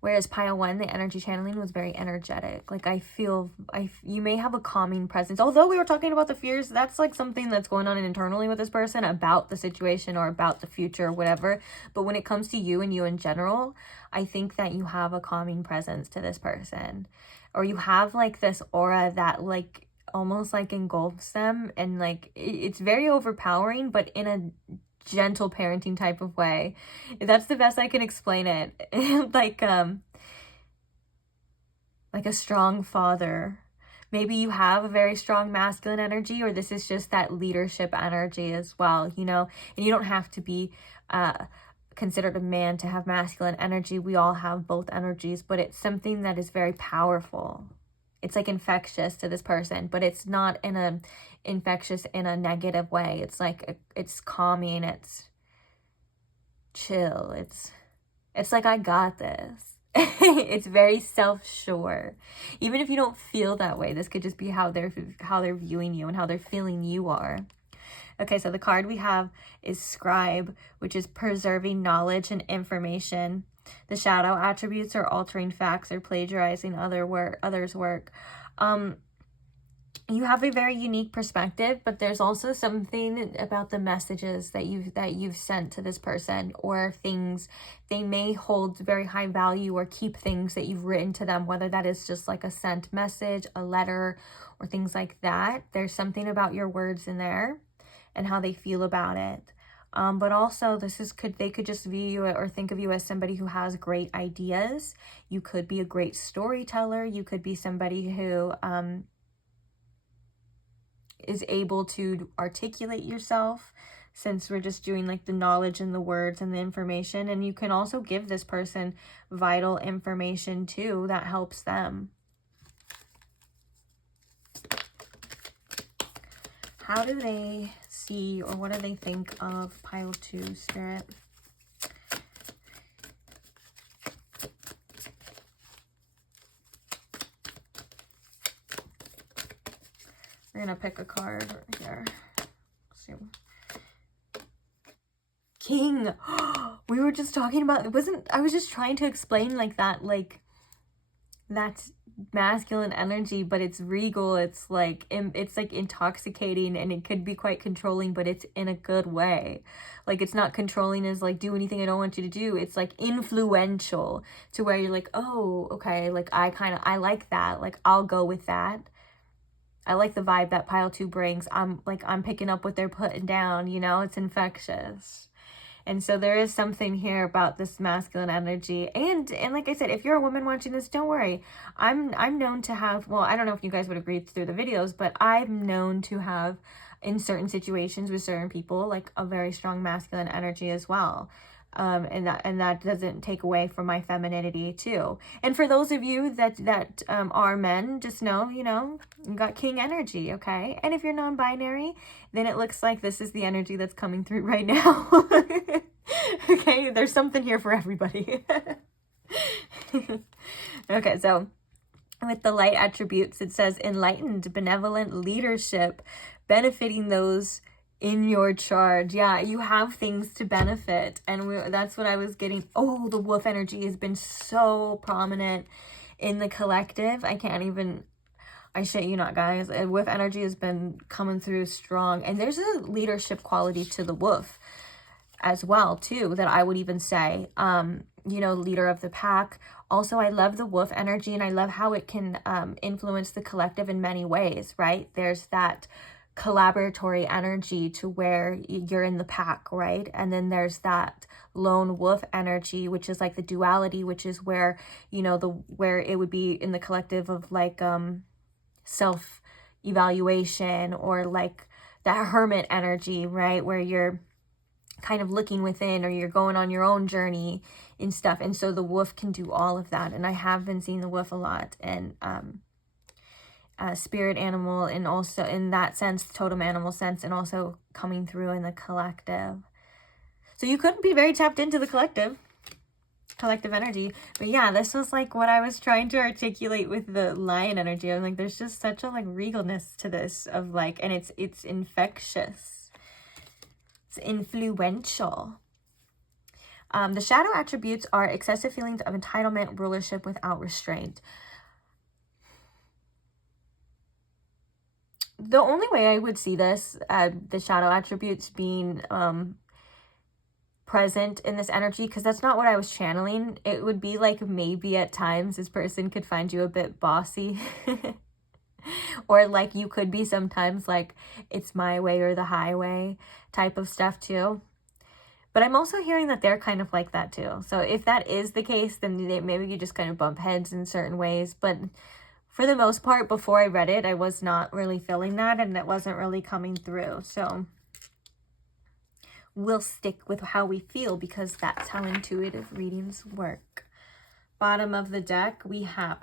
Whereas pile 1, the energy channeling was very energetic. Like you may have a calming presence. Although we were talking about the fears, that's like something that's going on internally with this person about the situation or about the future or whatever. But when it comes to you and you in general, I think that you have a calming presence to this person. Or you have like this aura that like almost like engulfs them, and like it's very overpowering, but in a gentle parenting type of way. That's the best I can explain it. like a strong father. Maybe you have a very strong masculine energy, or this is just that leadership energy as well, you know. And you don't have to be considered a man to have masculine energy. We all have both energies, but it's something that is very powerful. It's like infectious to this person, but it's not in a infectious in a negative way. It's like it's calming, it's chill, it's like I got this. It's very self-sure. Even if you don't feel that way, this could just be how they're viewing you and how they're feeling you are. Okay, so the card we have is Scribe, which is preserving knowledge and information. The shadow attributes are altering facts or plagiarizing others' work. You have a very unique perspective, but there's also something about the messages that you've sent to this person, or things they may hold very high value, or keep things that you've written to them, whether that is just like a sent message, a letter, or things like that. There's something about your words in there and how they feel about it. But also they could just view you or think of you as somebody who has great ideas. You could be a great storyteller. You could be somebody who is able to articulate yourself, since we're just doing like the knowledge and the words and the information. And you can also give this person vital information too that helps them. How do they see, or what do they think of pile 2, Spirit? We're gonna pick a card here. Let's see. King. We were just talking about, I was just trying to explain like that's masculine energy, but it's regal. It's like intoxicating, and it could be quite controlling, but it's in a good way. Like, it's not controlling as like, do anything I don't want you to do. It's like influential to where you're like, oh, okay, like I like that. Like, I'll go with that. I like the vibe that pile 2 brings. I'm picking up what they're putting down, you know. It's infectious. And so there is something here about this masculine energy. And like I said, if you're a woman watching this, don't worry. I'm known to have, well, I don't know if you guys would agree through the videos, but I'm known to have, in certain situations with certain people, like a very strong masculine energy as well. And that doesn't take away from my femininity too. And for those of you that are men, just know, you know, you got king energy, okay? And if you're non-binary, then it looks like this is the energy that's coming through right now. Okay, there's something here for everybody. Okay, so with the light attributes, it says enlightened, benevolent leadership, benefiting those in your charge. Yeah, you have things to benefit, and that's what I was getting. Oh, the wolf energy has been so prominent in the collective. I shit you not, guys. Wolf energy has been coming through strong, and there's a leadership quality to the wolf as well too, that I would even say, you know, leader of the pack. Also, I love the wolf energy, and I love how it can influence the collective in many ways, right? There's that collaboratory energy to where you're in the pack, right? And then there's that lone wolf energy, which is like the duality, which is where, you know, where it would be in the collective of like self evaluation, or like that hermit energy, right? Where you're kind of looking within, or you're going on your own journey and stuff. And so the wolf can do all of that. And I have been seeing the wolf a lot, and spirit animal, and also in that sense, totem animal sense, and also coming through in the collective. So you could be very tapped into the collective. collective energy. But yeah, this was like what I was trying to articulate with the lion energy. I'm like, there's just such a like regalness to this of like, and it's infectious. It's influential. The shadow attributes are excessive feelings of entitlement, rulership without restraint. The only way I would see this, the shadow attributes being present in this energy, because that's not what I was channeling. It would be like maybe at times this person could find you a bit bossy. Or like you could be sometimes like it's my way or the highway type of stuff too. But I'm also hearing that they're kind of like that too. So if that is the case, then maybe you just kind of bump heads in certain ways. But for the most part, before I read it, I was not really feeling that, and it wasn't really coming through. So we'll stick with how we feel, because that's how intuitive readings work. Bottom of the deck, we have,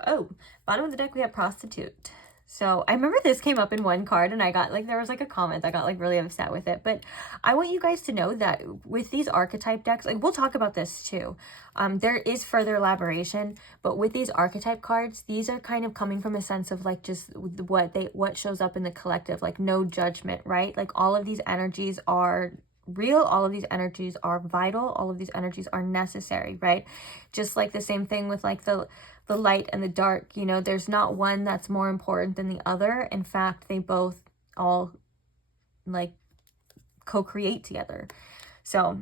prostitute. So I remember this came up in one card, and I got like, there was like a comment, I got like really upset with it. But I want you guys to know that with these archetype decks, like we'll talk about this too. There is further elaboration, but with these archetype cards, these are kind of coming from a sense of like just what shows up in the collective, like no judgment, right? Like all of these energies are real, all of these energies are vital, all of these energies are necessary, right? Just like the same thing with like the light and the dark, you know, there's not one that's more important than the other. In fact, they both all like co-create together. So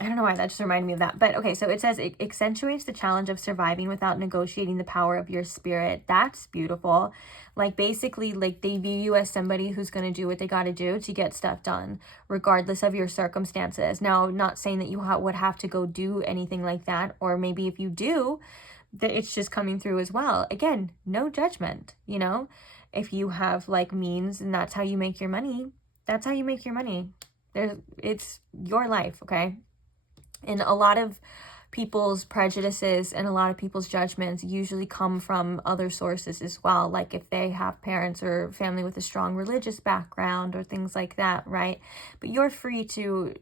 I don't know why that just reminded me of that. But okay, so it says it accentuates the challenge of surviving without negotiating the power of your spirit. That's beautiful. Like basically, like they view you as somebody who's going to do what they got to do to get stuff done, regardless of your circumstances. Now, not saying that you would have to go do anything like that, or maybe if you do, that it's just coming through as well. Again, no judgment, you know? If you have like means and that's how you make your money, that's how you make your money. It's your life, okay? And a lot of people's prejudices and a lot of people's judgments usually come from other sources as well. Like if they have parents or family with a strong religious background or things like that, right? But you're free to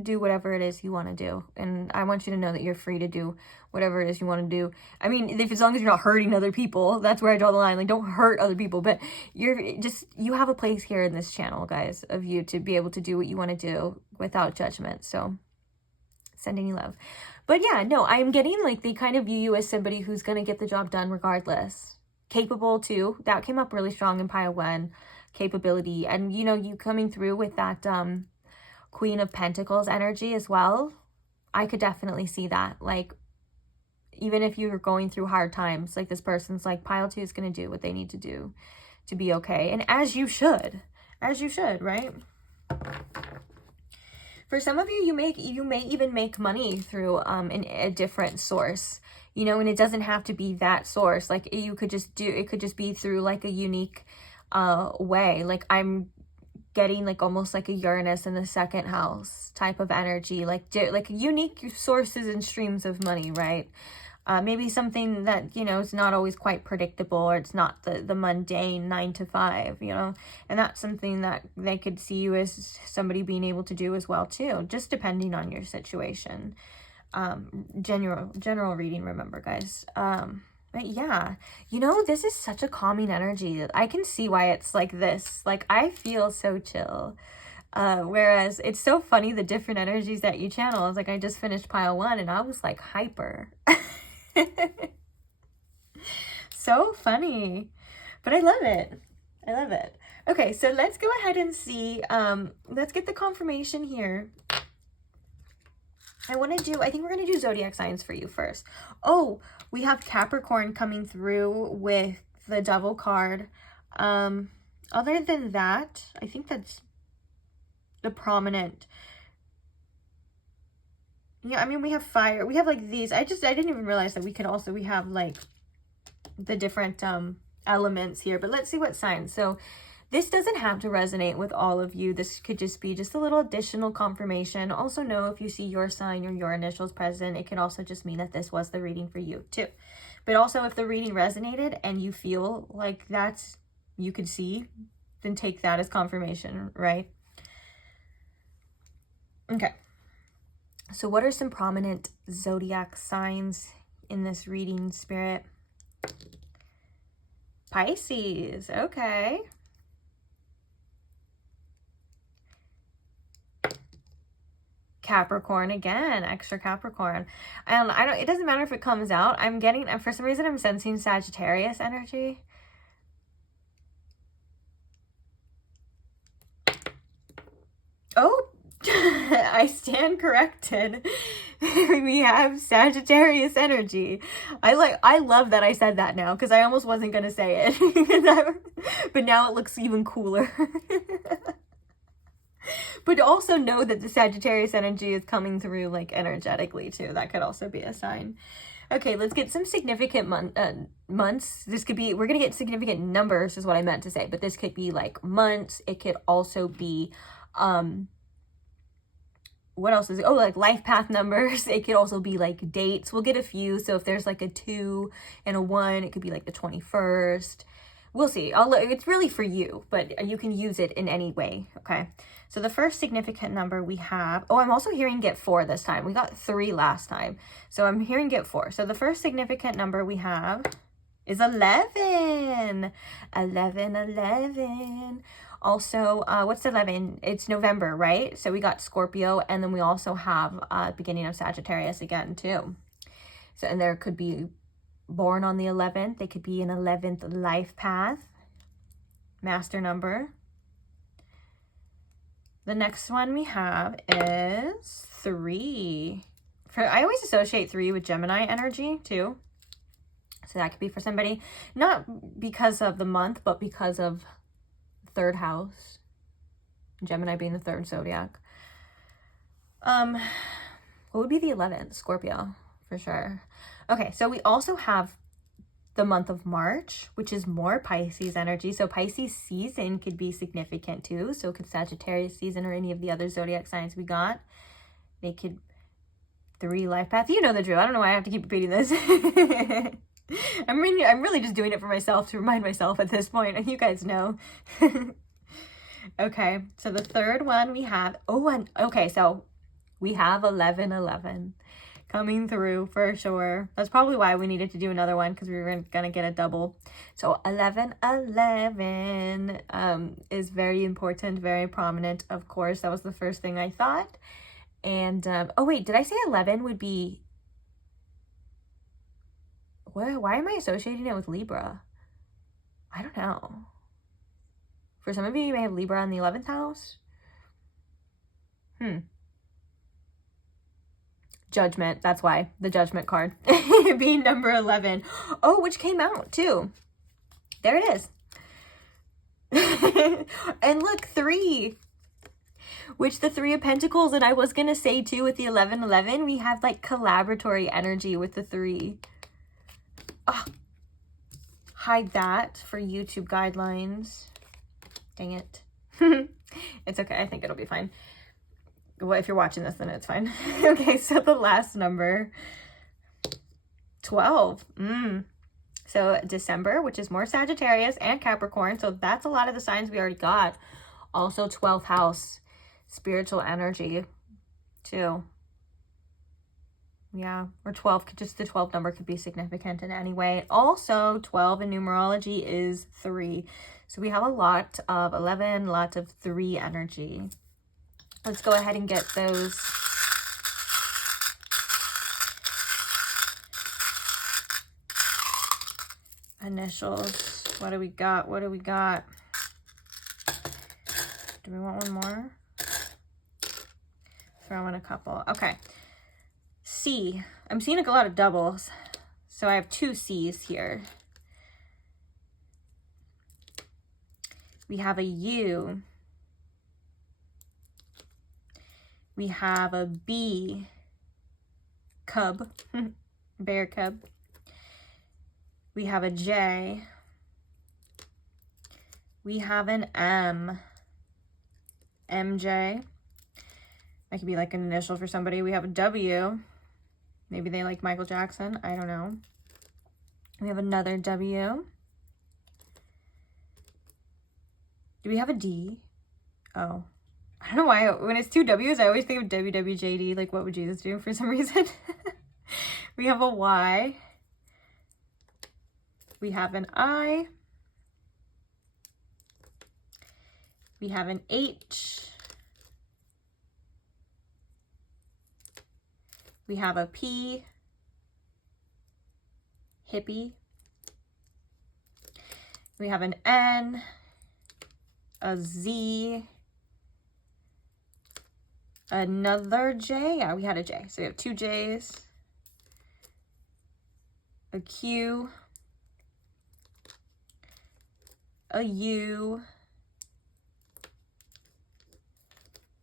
do whatever it is you want to do. And I want you to know that you're free to do whatever it is you want to do. I mean, as long as you're not hurting other people, that's where I draw the line. Like, don't hurt other people, but you have a place here in this channel, guys, of you to be able to do what you want to do without judgment. So sending you love. But yeah, no, I'm getting like they kind of view you as somebody who's going to get the job done regardless. Capable too. That came up really strong in pile 1. Capability. And you know, you coming through with that Queen of Pentacles energy as well. I could definitely see that. Like, even if you're going through hard times, like this person's like, pile 2 is going to do what they need to do to be okay. And as you should, right? For some of you, you may even make money through a different source, you know, and it doesn't have to be that source. Like it could just be through like a unique way. Like I'm getting like almost like a Uranus in the 2nd house type of energy, like unique sources and streams of money, right? Maybe something that, you know, is not always quite predictable, or it's not the mundane 9 to 5, you know, and that's something that they could see you as somebody being able to do as well too, just depending on your situation. General reading, remember, guys. But yeah, you know, this is such a calming energy. I can see why it's like this. Like, I feel so chill. Whereas it's so funny, the different energies that you channel. It's like, I just finished pile 1 and I was like hyper. So funny. But I love it. I love it. Okay, so let's go ahead and see. Let's get the confirmation here. I think we're going to do zodiac signs for you first. Oh, we have Capricorn coming through with the Devil card. Other than that, I think that's the prominent. Yeah, I mean, we have fire. We have like these. I didn't even realize that we have like the different elements here. But let's see what signs. So this doesn't have to resonate with all of you. This could just be just a little additional confirmation. Also know if you see your sign or your initials present, it could also just mean that this was the reading for you too. But also if the reading resonated and you feel like you could see, then take that as confirmation, right? Okay. So what are some prominent zodiac signs in this reading, Spirit? Pisces, okay. Capricorn again, extra Capricorn. And it doesn't matter if it comes out. I'm getting, for some reason I'm sensing Sagittarius energy. Oh, I stand corrected. We have Sagittarius energy. I love that I said that now, because I almost wasn't going to say it. But now it looks even cooler. But also know that the Sagittarius energy is coming through like energetically too. That could also be a sign. Okay, let's get some significant months. This could be, we're going to get significant numbers is what I meant to say, but this could be like months. It could also be, what else is it? Oh, like life path numbers. It could also be like dates. We'll get a few. So if there's like a 2 and a 1, it could be like the 21st. We'll see. It's really for you, but you can use it in any way. Okay. So the first significant number we have, oh, I'm also hearing get 4 this time. We got 3 last time. So I'm hearing get 4. So the first significant number we have is 11. 11. Also, what's 11? It's November, right? So we got Scorpio, and then we also have beginning of Sagittarius again too. So, and there could be born on the 11th. They could be an 11th life path, master number. The next one we have is 3. I always associate 3 with Gemini energy too. So that could be for somebody, not because of the month, but because of 3rd house. Gemini being the 3rd zodiac. What would be the 11th? Scorpio, for sure. Okay, so we also have the month of March, which is more Pisces energy. So Pisces season could be significant too. So could Sagittarius season or any of the other zodiac signs we got. They could 3 life paths. You know the drill. I don't know why I have to keep repeating this. I'm really just doing it for myself to remind myself at this point. And you guys know. Okay, so the 3rd one we have, okay, so we have 11 coming through for sure. That's probably why we needed to do another one, because we were gonna get a double. So 11 is very important, very prominent. Of course, that was the first thing I thought. And oh wait, did I say 11 would be, why am I associating it with Libra? I don't know. For some of you, you may have Libra in the 11th house. Judgment, that's why, the Judgment card being number 11. Oh, which came out too. There it is. And look, 3, which the 3 of Pentacles, and I was gonna say too with the 11, we have like collaboratory energy with the 3. Oh, hide that for YouTube guidelines. Dang it. It's okay, I think it'll be fine. Well, if you're watching this, then it's fine. Okay, so the last number, 12. So December, which is more Sagittarius and Capricorn. So that's a lot of the signs we already got. Also 12th house, spiritual energy too. Yeah, or 12, just the 12 number could be significant in any way. Also, 12 in numerology is 3. So we have a lot of 11, lots of 3 energy. Let's go ahead and get those initials. What do we got? Do we want one more? Throw in a couple. Okay. C. I'm seeing like a lot of doubles. So I have 2 C's here. We have a U. We have a B, cub, bear cub. We have a J. We have an M, MJ. That could be like an initial for somebody. We have a W. Maybe they like Michael Jackson. I don't know. We have another W. Do we have a D? Oh, I don't know why, when it's two W's, I always think of WWJD, like what would Jesus do for some reason. We have a Y. We have an I. We have an H. We have a P. Hippie. We have an N. A Z. Another J. Yeah, we had a J. So we have two J's. A Q. A U.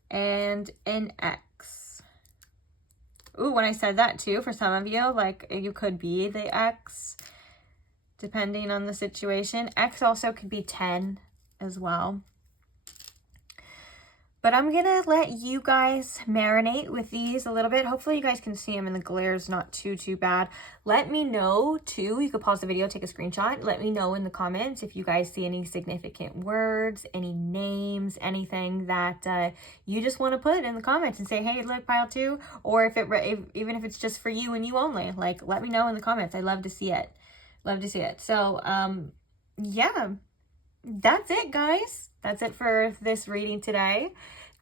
And an X. Ooh, when I said that too, for some of you, like you could be the X, depending on the situation. X also could be 10 as well. But I'm gonna let you guys marinate with these a little bit. Hopefully you guys can see them and the glare is not too bad. Let me know too, you could pause the video, take a screenshot. Let me know in the comments if you guys see any significant words, any names, anything that you just want to put in the comments and say, hey, look, pile 2. Or if even if it's just for you and you only, like, let me know in the comments. I love to see it. Love to see it. So, yeah, that's it, guys. That's it for this reading today.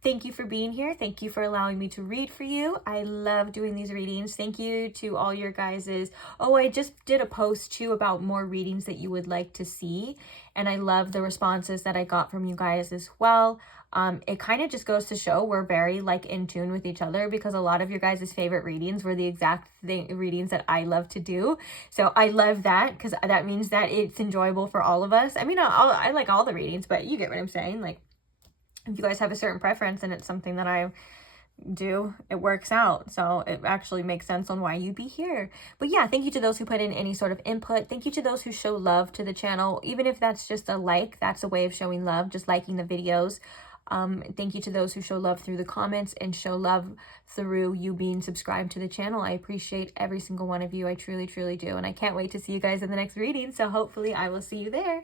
Thank you for being here. Thank you for allowing me to read for you. I love doing these readings. Thank you to all your guys's. Oh, I just did a post too about more readings that you would like to see. And I love the responses that I got from you guys as well. It kind of just goes to show we're very like in tune with each other, because a lot of your guys' favorite readings were the exact readings that I love to do. So I love that, because that means that it's enjoyable for all of us. I mean, I like all the readings, but you get what I'm saying. Like, if you guys have a certain preference and it's something that I do, it works out. So it actually makes sense on why you'd be here. But yeah, thank you to those who put in any sort of input. Thank you to those who show love to the channel. Even if that's just a like, that's a way of showing love, just liking the videos. Thank you to those who show love through the comments and show love through you being subscribed to the channel. I appreciate every single one of you. I truly do. And I can't wait to see you guys in the next reading. So hopefully I will see you there.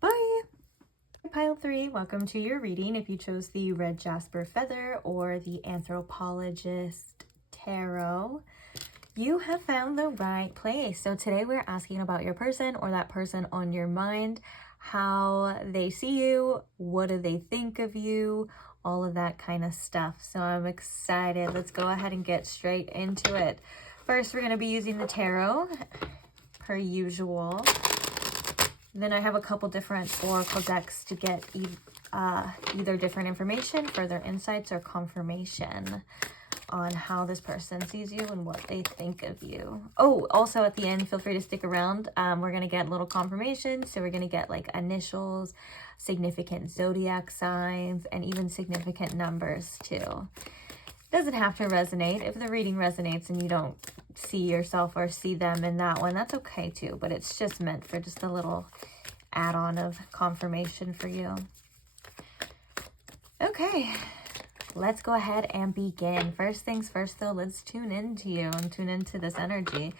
Bye. Pile 3, welcome to your reading. If you chose the Red Jasper Feather or the Anthropologist Tarot, you have found the right place. So today we're asking about your person or that person on your mind, how they see you, what do they think of you, all of that kind of stuff. So I'm excited. Let's go ahead and get straight into it. First, we're going to be using the tarot, per usual. Then I have a couple different oracle decks to get either different information, further insights, or confirmation on how this person sees you and what they think of you. Oh, also at the end, feel free to stick around. We're going to get little confirmation. So we're going to get like initials, significant zodiac signs, and even significant numbers too. Doesn't have to resonate. If the reading resonates and you don't see yourself or see them in that one, that's okay too. But it's just meant for just a little add-on of confirmation for you. Okay, let's go ahead and begin. First things first though, let's tune into you and tune into this energy.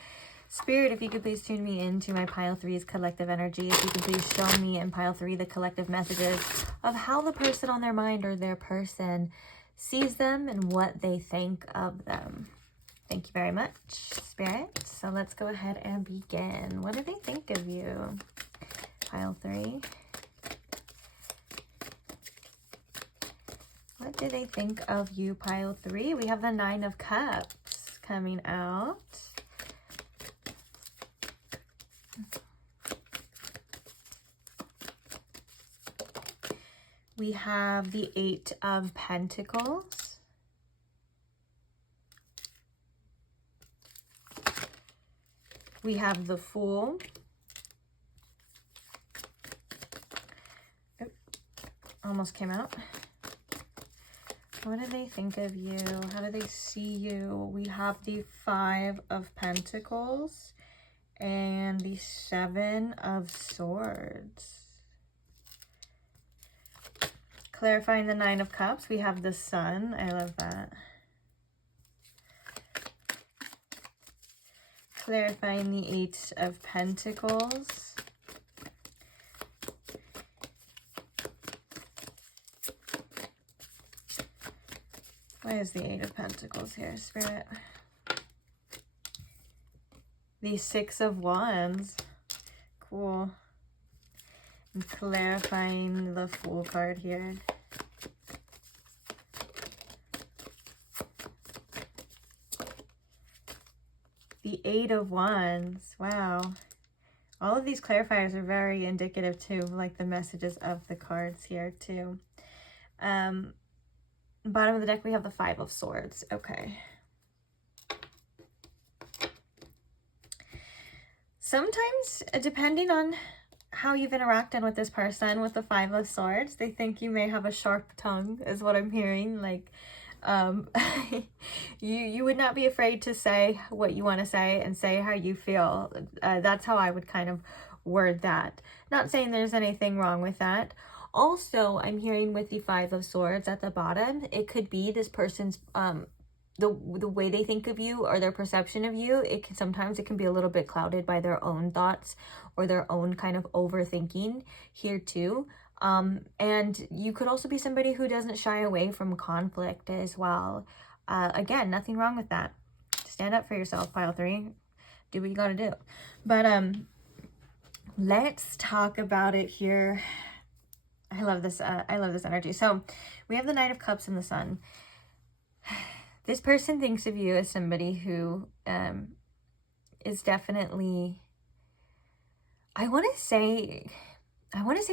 Spirit, if you could please tune me into my pile 3's collective energy. If you could please show me in pile 3 the collective messages of how the person on their mind or their person sees them and what they think of them. Thank you very much, Spirit. So let's go ahead and begin. What do they think of you? Pile 3. What do they think of you, pile 3? We have the 9 of Cups coming out. We have the 8 of Pentacles. We have the Fool. Oh, almost came out. What do they think of you? How do they see you? We have the 5 of Pentacles and the 7 of Swords. Clarifying the 9 of Cups, we have the Sun. I love that. Clarifying the 8 of Pentacles. Why is the Eight of Pentacles here, Spirit? The Six of Wands. Cool. I'm clarifying the Fool card here. The Eight of Wands. Wow. All of these clarifiers are very indicative too, like the messages of the cards here too. Bottom of the deck, we have the Five of Swords. Okay. Sometimes, depending on how you've interacted with this person with the Five of Swords, they think you may have a sharp tongue, is what I'm hearing. Like, you would not be afraid to say what you want to say and say how you feel. That's how I would kind of word that. Not saying there's anything wrong with that. Also, I'm hearing with the Five of Swords at the bottom, it could be this person's the way they think of you or their perception of you. Sometimes it can be a little bit clouded by their own thoughts or their own kind of overthinking here too. And you could also be somebody who doesn't shy away from conflict as well. Again, nothing wrong with that. Stand up for yourself, pile 3. Do what you gotta do. But let's talk about it here. I love this energy. So we have the Knight of Cups and the Sun. This person thinks of you as somebody who is definitely, I want to say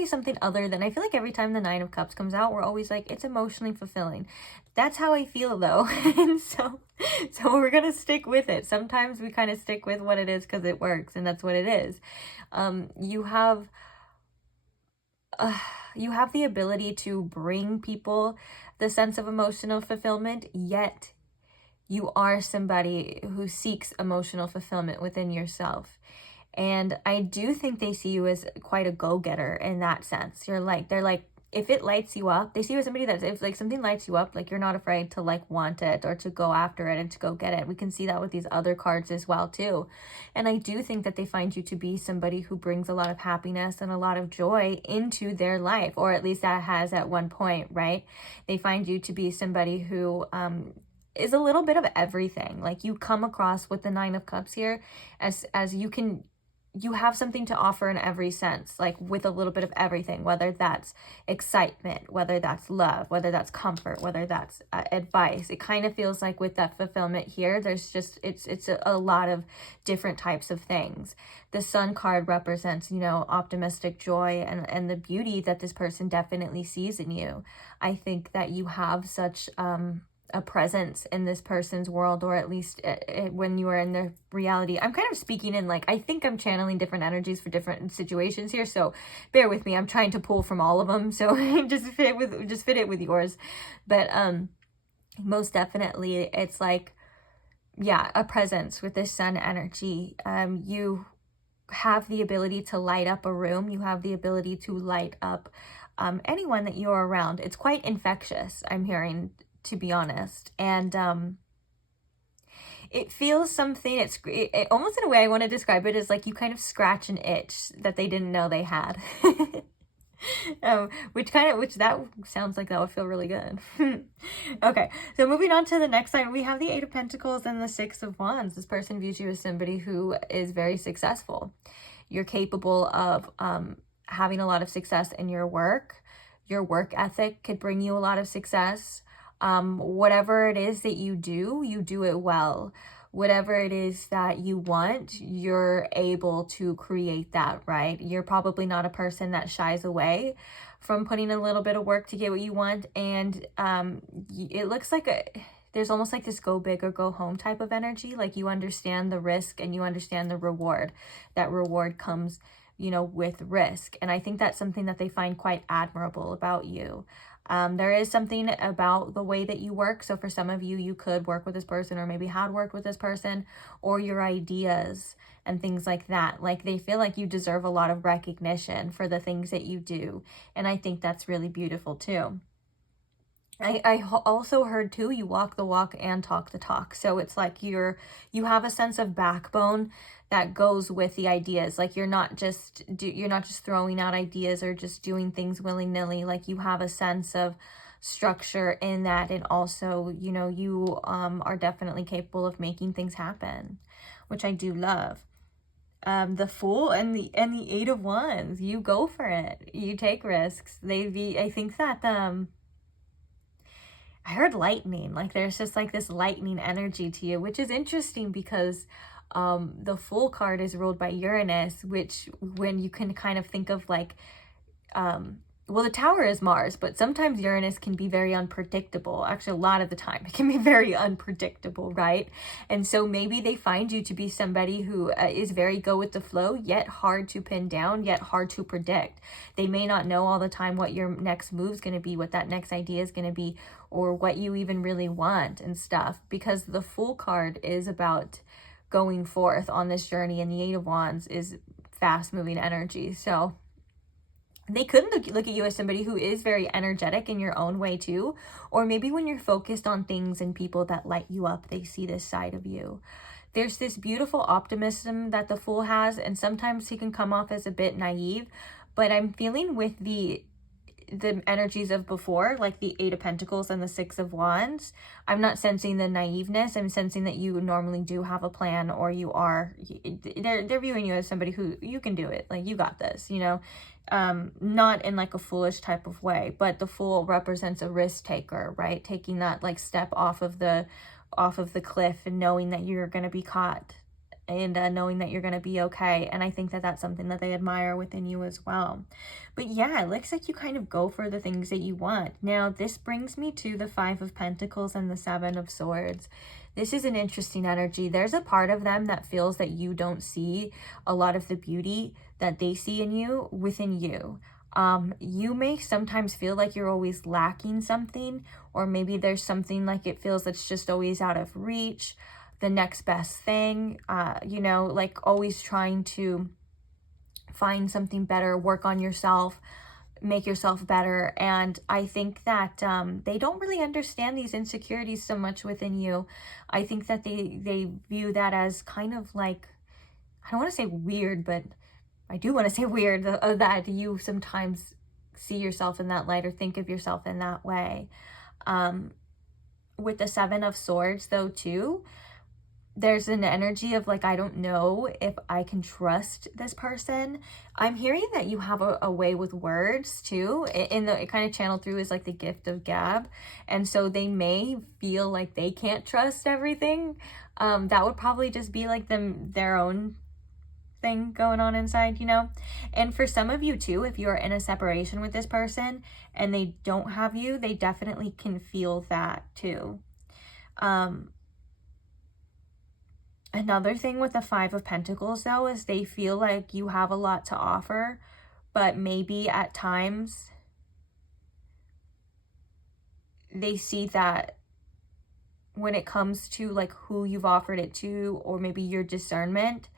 something other than, I feel like every time the Nine of Cups comes out, we're always like, it's emotionally fulfilling. That's how I feel though. And so we're going to stick with it. Sometimes we kind of stick with what it is because it works, and that's what it is. You have the ability to bring people the sense of emotional fulfillment, yet you are somebody who seeks emotional fulfillment within yourself. And I do think they see you as quite a go-getter in that sense. They're like, if it lights you up, they see you as somebody that if like something lights you up, like you're not afraid to like want it or to go after it and to go get it. We can see that with these other cards as well too. And I do think that they find you to be somebody who brings a lot of happiness and a lot of joy into their life, or at least that has at one point, right? They find you to be somebody who is a little bit of everything. Like you come across with the Nine of Cups here as you have something to offer in every sense, like with a little bit of everything, whether that's excitement, whether that's love, whether that's comfort, whether that's advice. It kind of feels like with that fulfillment here, there's just, it's a lot of different types of things. The Sun card represents, you know, optimistic joy and the beauty that this person definitely sees in you. I think that you have such, a presence in this person's world, or at least when you are in their reality. I'm kind of speaking in like, I think I'm channeling different energies for different situations here, so bear with me. I'm trying to pull from all of them, so just fit it with yours. But most definitely it's like, yeah, a presence with this Sun energy. You have the ability to light up a room. You have the ability to light up anyone that you're around. It's quite infectious, I'm hearing, to be honest. And it feels something, it almost in a way I want to describe it as like you kind of scratch an itch that they didn't know they had. Which that sounds like that would feel really good. Okay, so moving on to the next line, we have the Eight of Pentacles and the Six of Wands. This person views you as somebody who is very successful. You're capable of having a lot of success in your work. Your work ethic could bring you a lot of success. Whatever it is that you do it well. Whatever it is that you want, you're able to create that, right? You're probably not a person that shies away from putting a little bit of work to get what you want. And it looks like there's almost like this go big or go home type of energy. Like you understand the risk and you understand the reward. That reward comes, you know, with risk. And I think that's something that they find quite admirable about you. There is something about the way that you work. So for some of you, you could work with this person or maybe had worked with this person, or your ideas and things like that. Like they feel like you deserve a lot of recognition for the things that you do. And I think that's really beautiful too. I also heard too, you walk the walk and talk the talk. So it's like you have a sense of backbone that goes with the ideas. Like you're not just throwing out ideas or just doing things willy-nilly. Like you have a sense of structure in that, and also, you know, you are definitely capable of making things happen, which I do love. The Fool and the Eight of Wands, you go for it, you take risks. I think that I heard lightning, like there's just like this lightning energy to you, which is interesting because the Fool card is ruled by Uranus, which, when you can kind of think of like well, the Tower is Mars, but sometimes Uranus can be very unpredictable. Actually, a lot of the time, it can be very unpredictable, right? And so maybe they find you to be somebody who is very go with the flow, yet hard to pin down, yet hard to predict. They may not know all the time what your next move is going to be, what that next idea is going to be, or what you even really want and stuff. Because the Fool card is about going forth on this journey, and the Eight of Wands is fast-moving energy. So they could look at you as somebody who is very energetic in your own way too. Or maybe when you're focused on things and people that light you up, they see this side of you. There's this beautiful optimism that the Fool has, and sometimes he can come off as a bit naive, but I'm feeling with the energies of before, like the Eight of Pentacles and the Six of Wands, I'm not sensing the naiveness. I'm sensing that you normally do have a plan, or you are, they're viewing you as somebody who, you can do it, like you got this, you know. Not in like a foolish type of way, but the Fool represents a risk taker, right? Taking that like step off of the cliff, and knowing that you're going to be caught, and knowing that you're going to be okay. And I think that that's something that they admire within you as well. But yeah, it looks like you kind of go for the things that you want. Now, this brings me to the Five of Pentacles and the Seven of Swords. This is an interesting energy. There's a part of them that feels that you don't see a lot of the beauty that they see in you within you. You may sometimes feel like you're always lacking something, or maybe there's something like it feels that's just always out of reach, the next best thing, you know, like always trying to find something better, work on yourself, make yourself better. And I think that they don't really understand these insecurities so much within you. I think that they view that as kind of like, I don't want to say weird, but I do want to say weird, that you sometimes see yourself in that light or think of yourself in that way. With the Seven of Swords though too, there's an energy of like, I don't know if I can trust this person. I'm hearing that you have a way with words too. It kind of channeled through as like the gift of gab. And so they may feel like they can't trust everything. That would probably just be like their own thing going on inside, you know. And for some of you too, if you're in a separation with this person and they don't have you, they definitely can feel that too. Another thing with the Five of Pentacles though is they feel like you have a lot to offer, but maybe at times they see that when it comes to like who you've offered it to, or maybe your discernment,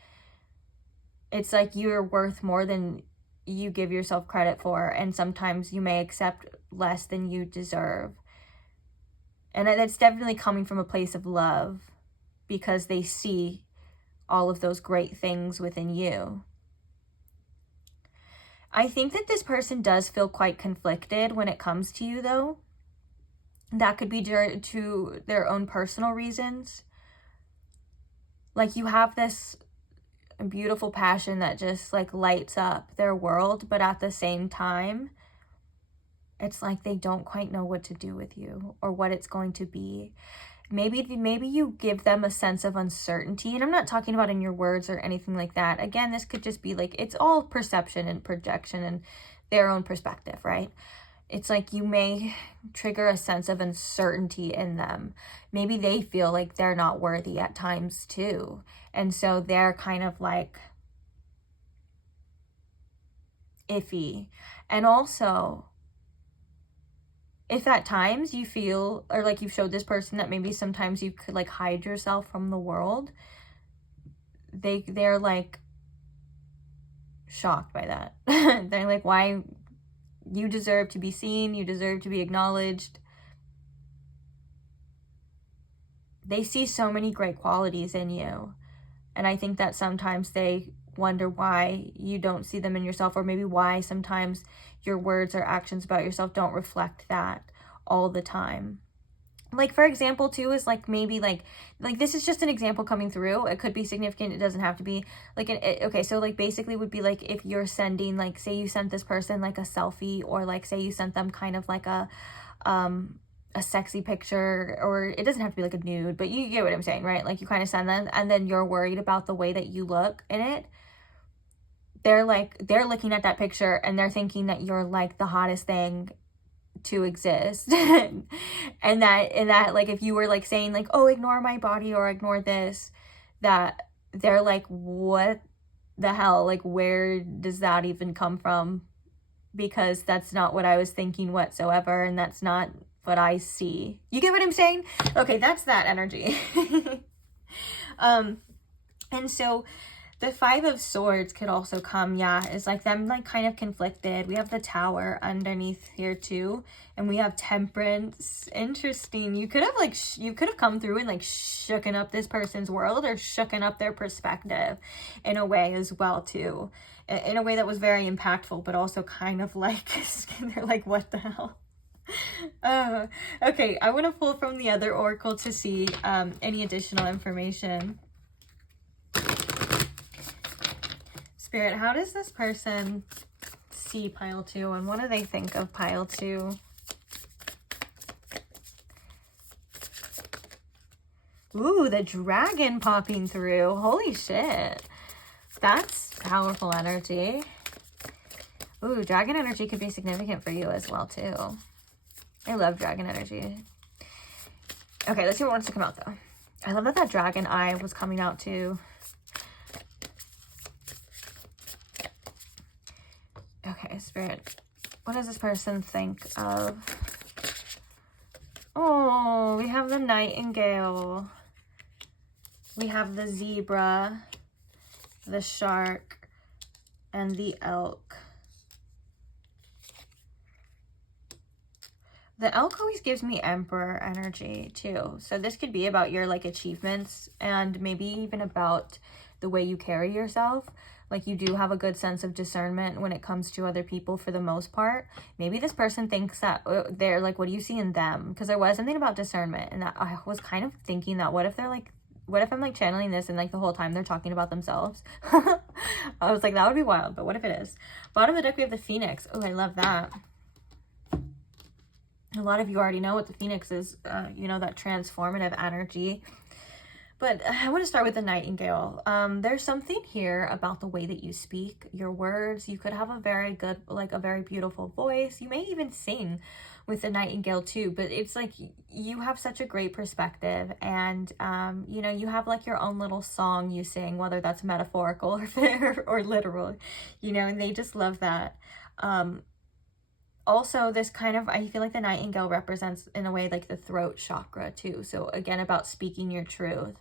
it's like you're worth more than you give yourself credit for, and sometimes you may accept less than you deserve. And that's definitely coming from a place of love, because they see all of those great things within you. I think that this person does feel quite conflicted when it comes to you though. That could be due to their own personal reasons. Like you have this beautiful passion that just like lights up their world, but at the same time, it's like they don't quite know what to do with you or what it's going to be. Maybe you give them a sense of uncertainty, and I'm not talking about in your words or anything like that. Again, this could just be like, it's all perception and projection and their own perspective, right? It's like you may trigger a sense of uncertainty in them. Maybe they feel like they're not worthy at times too. And so they're kind of like iffy. And also, if at times you feel, or like you've showed this person that maybe sometimes you could like hide yourself from the world, they're like shocked by that. They're like, why? You deserve to be seen, you deserve to be acknowledged. They see so many great qualities in you. And I think that sometimes they wonder why you don't see them in yourself, or maybe why sometimes your words or actions about yourself don't reflect that, all the time. Like, for example, too, is like maybe like this is just an example coming through. It could be significant. It doesn't have to be like okay. So like basically would be like if you're sending, like, say you sent this person like a selfie, or like say you sent them kind of like a sexy picture, or it doesn't have to be like a nude, but you get what I'm saying, right? Like you kind of send them, and then you're worried about the way that you look in it. They're looking at that picture and they're thinking that you're like the hottest thing to exist. and that like if you were like saying like, oh, ignore my body or ignore this, that they're like, what the hell, like where does that even come from? Because that's not what I was thinking whatsoever, and that's not what I see. You get what I'm saying? Okay, that's that energy. And so the 5 of Swords could also come, is like them like kind of conflicted. We have the Tower underneath here too, and we have Temperance. Interesting. You could have like you could have come through and like shooken up this person's world, or shooken up their perspective in a way as well too, in a way that was very impactful, but also kind of like they're like, what the hell? Okay, I want to pull from the other oracle to see any additional information. Spirit, how does this person see pile 2, and what do they think of pile 2? Ooh, the dragon popping through. Holy shit. That's powerful energy. Ooh, dragon energy could be significant for you as well, too. I love dragon energy. Okay, let's see what wants to come out, though. I love that dragon eye was coming out, too. Okay, Spirit, what does this person think of? Oh, we have the nightingale. We have the zebra, the shark, and the elk. The elk always gives me Emperor energy too. So this could be about your like achievements, and maybe even about the way you carry yourself. Like you do have a good sense of discernment when it comes to other people for the most part. Maybe this person thinks that they're like, what do you see in them? Because there was something about discernment, and I was kind of thinking that what if they're like, what if I'm like channeling this and like the whole time they're talking about themselves? I was like, that would be wild, but what if it is? Bottom of the deck, we have the Phoenix. Oh, I love that. A lot of you already know what the Phoenix is, you know, that transformative energy. But I want to start with the nightingale. There's something here about the way that you speak, your words. You could have a very good, like a very beautiful voice. You may even sing with the nightingale too, but it's like you have such a great perspective, and you know, you have like your own little song you sing, whether that's metaphorical or literal, you know, and they just love that. Also, this kind of, I feel like the nightingale represents in a way like the throat chakra too. So again, about speaking your truth.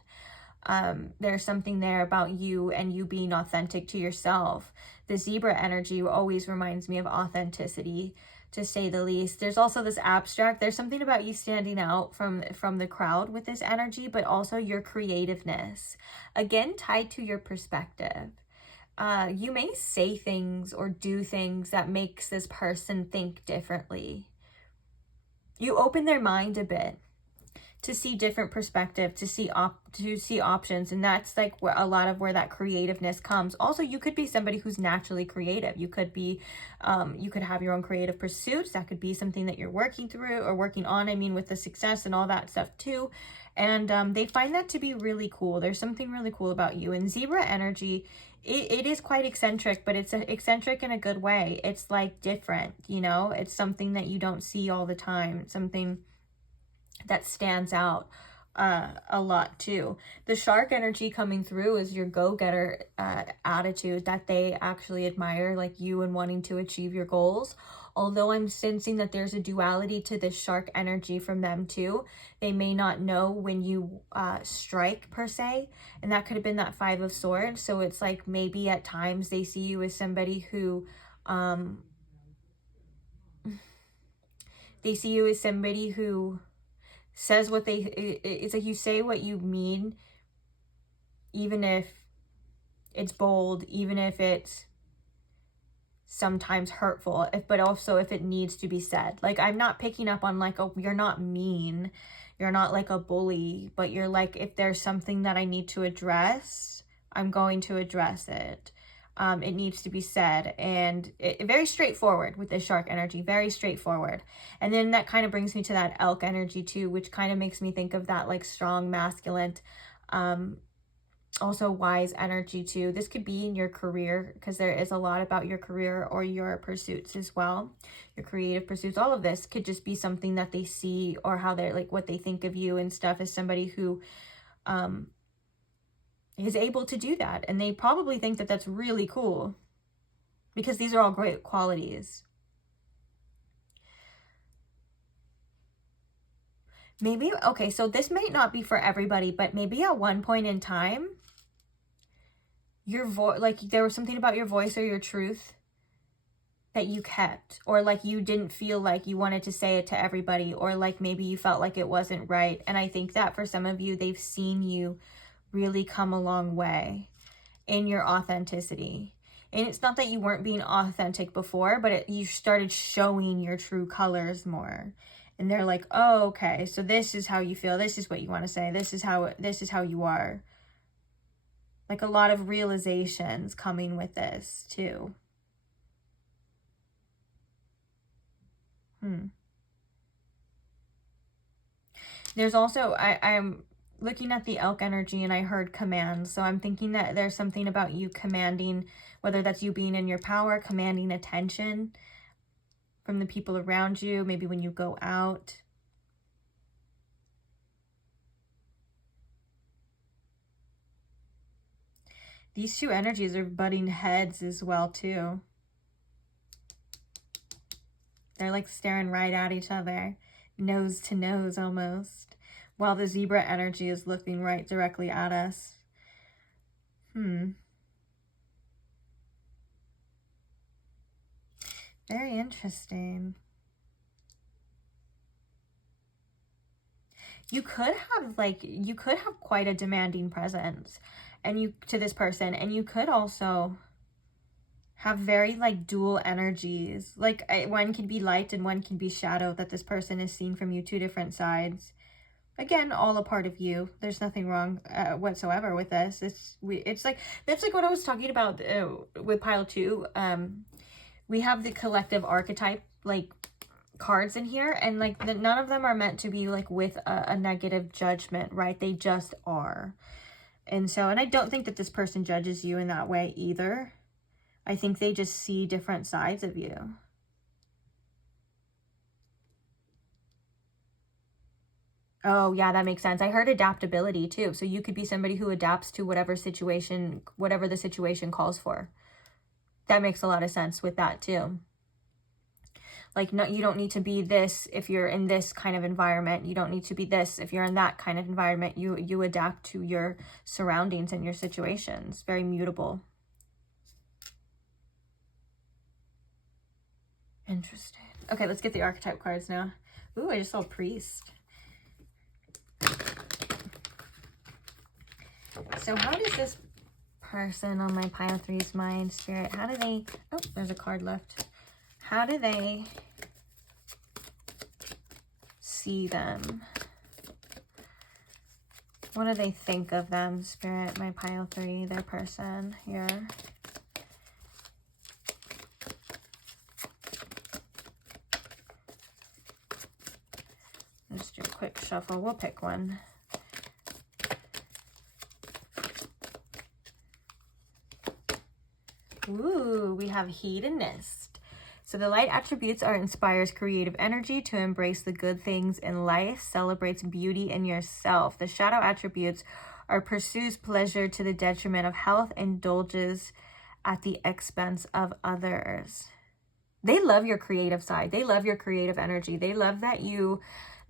There's something there about you and you being authentic to yourself. The zebra energy always reminds me of authenticity, to say the least. There's also this abstract, there's something about you standing out from the crowd with this energy, but also your creativeness, again tied to your perspective. You may say things or do things that makes this person think differently. You open their mind a bit to see different perspective, to see options, and that's like where a lot of where that creativeness comes. Also, you could be somebody who's naturally creative. You could be, you could have your own creative pursuits. That could be something that you're working through or working on. I mean, with the success and all that stuff too. And they find that to be really cool. There's something really cool about you. And zebra energy, it is quite eccentric, but it's eccentric in a good way. It's like different, you know, it's something that you don't see all the time. It's something that stands out a lot too. The shark energy coming through is your go-getter attitude, that they actually admire, like you and wanting to achieve your goals. Although I'm sensing that there's a duality to this shark energy from them too. They may not know when you strike per se, and that could have been that 5 of Swords. So it's like maybe at times they see you as somebody who they see you as somebody who says what they, it's like you say what you mean, even if it's bold, even if it's sometimes hurtful, but also if it needs to be said. Like, I'm not picking up on like, oh, you're not mean, you're not like a bully, but you're like, if there's something that I need to address, I'm going to address it. It needs to be said. And very straightforward with this shark energy, very straightforward. And then that kind of brings me to that elk energy too, which kind of makes me think of that like strong masculine, also wise energy too. This could be in your career, because there is a lot about your career or your pursuits as well, your creative pursuits. All of this could just be something that they see, or how they're like, what they think of you and stuff, as somebody who is able to do that. And they probably think that that's really cool, because these are all great qualities. Maybe, okay, so this might not be for everybody, but maybe at one point in time, your voice, like there was something about your voice or your truth that you kept, or like you didn't feel like you wanted to say it to everybody, or like maybe you felt like it wasn't right. And I think that for some of you, they've seen you really come a long way in your authenticity. And it's not that you weren't being authentic before, but you started showing your true colors more. And they're like, oh, okay, so this is how you feel. This is what you want to say. This is how you are. Like a lot of realizations coming with this too. There's also, I'm looking at the elk energy and I heard commands. So I'm thinking that there's something about you commanding, whether that's you being in your power, commanding attention from the people around you, maybe when you go out. These two energies are butting heads as well too. They're like staring right at each other, nose to nose almost, while the zebra energy is looking right directly at us. Very interesting. You could have quite a demanding presence to this person, and you could also have very like dual energies. Like one can be light and one can be shadow, that this person is seeing from you, two different sides. Again, all a part of you. There's nothing wrong whatsoever with this. It's like, that's like what I was talking about with pile 2. We have the collective archetype like cards in here, and like none of them are meant to be like with a negative judgment, right? They just are. And I don't think that this person judges you in that way either. I think they just see different sides of you. Oh, yeah, that makes sense. I heard adaptability too. So you could be somebody who adapts to whatever the situation calls for. That makes a lot of sense with that too. Like, no, you don't need to be this if you're in this kind of environment. You don't need to be this if you're in that kind of environment. You adapt to your surroundings and your situations. Very mutable. Interesting. Okay, let's get the archetype cards now. Ooh, I just saw priest. So how does this person on my pile 3's mind, spirit, how do they, oh, there's a card left. How do they see them? What do they think of them, spirit, my pile 3, their person here? Just do a quick shuffle. We'll pick one. Ooh, we have hedonist. So the light attributes inspires creative energy to embrace the good things in life, celebrates beauty in yourself. The shadow attributes pursues pleasure to the detriment of health, indulges at the expense of others. They love your creative side. They love your creative energy. They love that you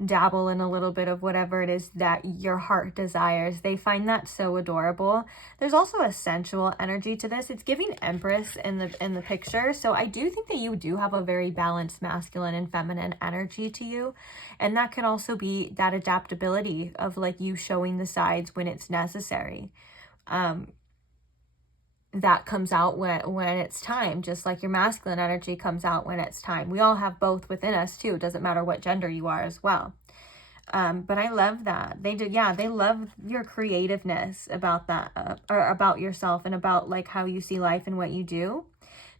dabble in a little bit of whatever it is that your heart desires. They find that so adorable. There's also a sensual energy to this. It's giving Empress in the picture. So I do think that you do have a very balanced masculine and feminine energy to you. And that can also be that adaptability of like you showing the sides when it's necessary. that comes out when it's time, just like your masculine energy comes out when it's time. We all have both within us too. It doesn't matter what gender you are as well. But I love that. They love your creativeness about that, or about yourself, and about like how you see life and what you do.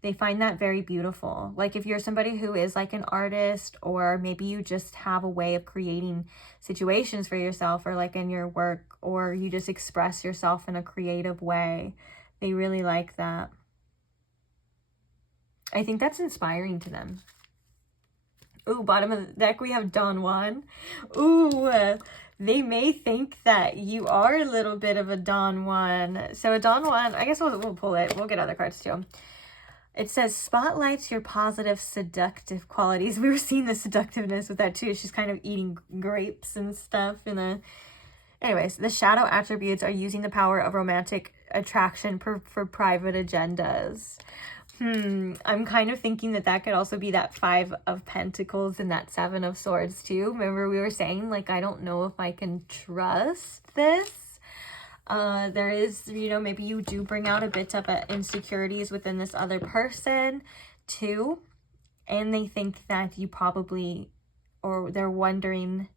They find that very beautiful. Like if you're somebody who is like an artist, or maybe you just have a way of creating situations for yourself, or like in your work, or you just express yourself in a creative way, they really like that. I think that's inspiring to them. Ooh, bottom of the deck, we have Don Juan. Ooh, they may think that you are a little bit of a Don Juan. So a Don Juan, I guess we'll pull it. We'll get other cards too. It says, spotlights your positive seductive qualities. We were seeing the seductiveness with that too. She's kind of eating grapes and stuff. Anyways, the shadow attributes are using the power of romantic attraction for private agendas. I'm kind of thinking that could also be that 5 of Pentacles and that 7 of Swords too. Remember we were saying, like, I don't know if I can trust this. There is, maybe you do bring out a bit of insecurities within this other person too. And they think that you probably, or they're wondering,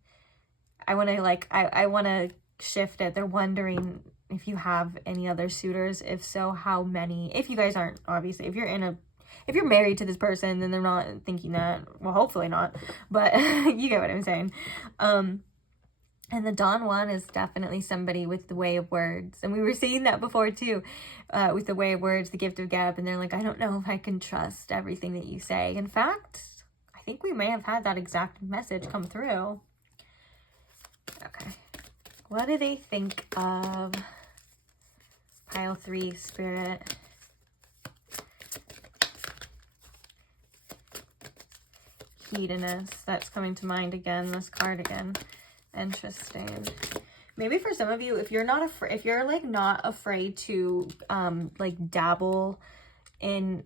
I want to shift it. They're wondering if you have any other suitors. If so, how many? If you guys aren't, obviously, if you're married to this person, then they're not thinking that. Well, hopefully not, but you get what I'm saying. And the Don Juan is definitely somebody with the way of words. And we were seeing that before too, with the way of words, the gift of gab. And they're like, I don't know if I can trust everything that you say. In fact, I think we may have had that exact message come through. Okay. What do they think of pile 3, Spirit? Hedonist. That's coming to mind again, this card again. Interesting. Maybe for some of you, if you're not if you're like not afraid to like dabble in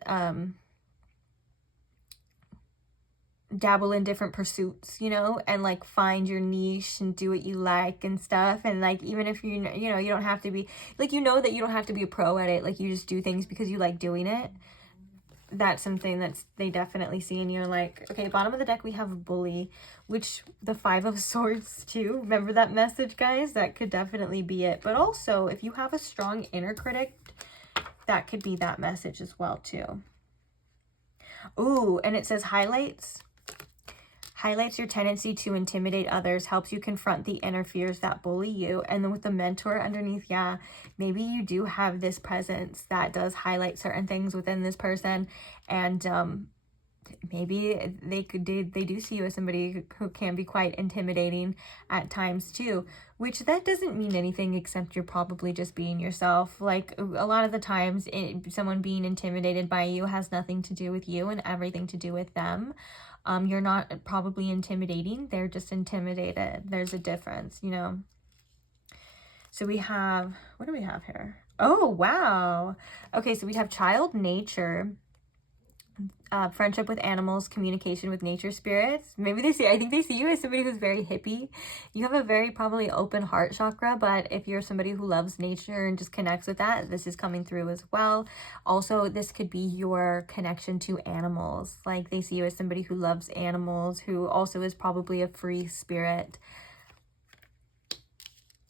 different pursuits, and like find your niche and do what you like and stuff, and like even if you don't have to be like, that you don't have to be a pro at it, like you just do things because you like doing it. That's something that's they definitely see in you. Like, okay, bottom of the deck we have a bully, which the 5 of Swords too. Remember that message, guys? That could definitely be it. But also, if you have a strong inner critic, that could be that message as well too. Ooh, and it says highlights your tendency to intimidate others, helps you confront the inner fears that bully you. And then with the mentor underneath, yeah, maybe you do have this presence that does highlight certain things within this person. And maybe they do see you as somebody who can be quite intimidating at times too, which that doesn't mean anything except you're probably just being yourself. Like a lot of the times someone being intimidated by you has nothing to do with you and everything to do with them. You're not probably intimidating. They're just intimidated. There's a difference, So we have, what do we have here? Oh, wow. Okay, so we have child nature, friendship with animals, communication with nature spirits. Maybe I think they see you as somebody who's very hippie. You have a very probably open heart chakra, but if you're somebody who loves nature and just connects with that, this is coming through as well. Also, this could be your connection to animals. Like they see you as somebody who loves animals, who also is probably a free spirit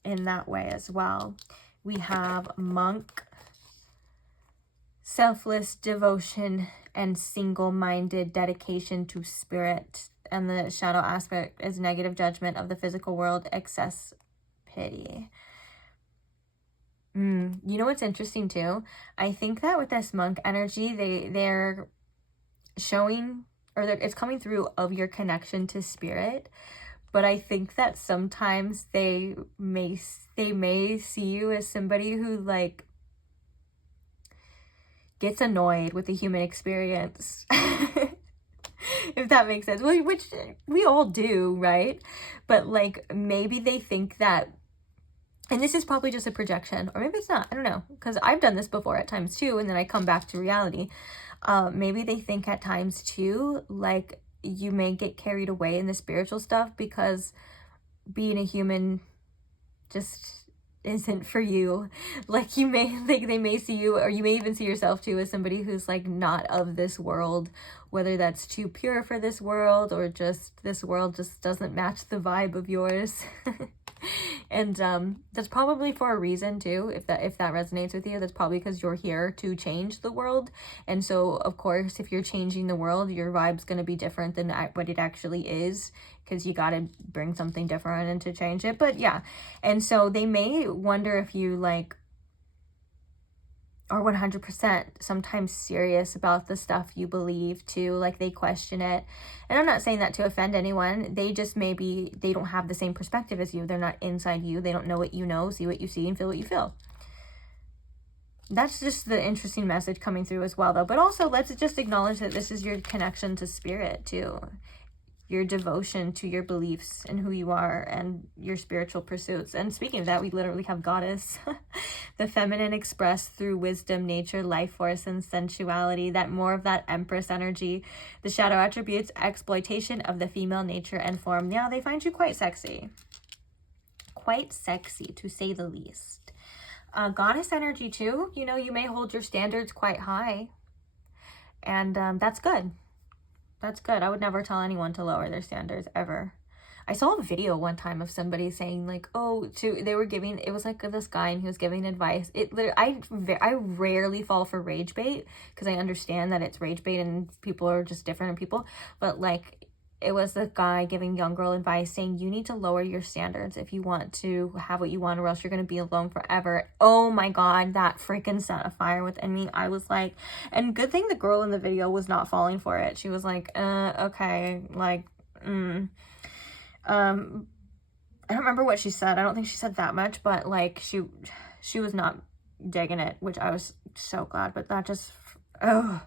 in that way as well. We have monk, selfless devotion and single-minded dedication to spirit. And the shadow aspect is negative judgment of the physical world, excess pity. You know what's interesting too? I think that with this monk energy, they're showing, or it's coming through of your connection to spirit. But I think that sometimes they may see you as somebody who like gets annoyed with the human experience. If that makes sense, which we all do, right? But like maybe they think that, and this is probably just a projection, or maybe it's not, I don't know, because I've done this before at times too, and then I come back to reality. Maybe they think at times too, like you may get carried away in the spiritual stuff because being a human just isn't for you. Like you may, like they may see you, or you may even see yourself too as somebody who's like not of this world, whether that's too pure for this world or just this world just doesn't match the vibe of yours. And that's probably for a reason too. If that resonates with you, that's probably because you're here to change the world. And so of course, if you're changing the world, your vibe's going to be different than what it actually is, because you got to bring something different in to change it. But yeah, and so they may wonder if you like are 100% sometimes serious about the stuff you believe too, like they question it. And I'm not saying that to offend anyone. They just maybe they don't have the same perspective as you. They're not inside you. They don't know what you know, see what you see, and feel what you feel. That's just the interesting message coming through as well though. But also let's just acknowledge that this is your connection to spirit too. Your devotion to your beliefs and who you are and your spiritual pursuits. And speaking of that, we literally have goddess, the feminine expressed through wisdom, nature, life force, and sensuality, that more of that empress energy, the shadow attributes, exploitation of the female nature and form. Yeah, they find you quite sexy to say the least. Goddess energy too, you know, you may hold your standards quite high, and that's good. That's good. I would never tell anyone to lower their standards ever. I saw a video one time of somebody saying like, oh, they were giving, it was like this guy and he was giving advice. It literally, I rarely fall for rage bait because I understand that it's rage bait and people are just different people. But like, it was the guy giving young girl advice saying you need to lower your standards if you want to have what you want, or else you're going to be alone forever. Oh my God, that freaking set a fire within me. I was like, and good thing the girl in the video was not falling for it. She was like, okay, like, I don't remember what she said. I don't think she said that much, but like she was not digging it, which I was so glad. But that just, oh.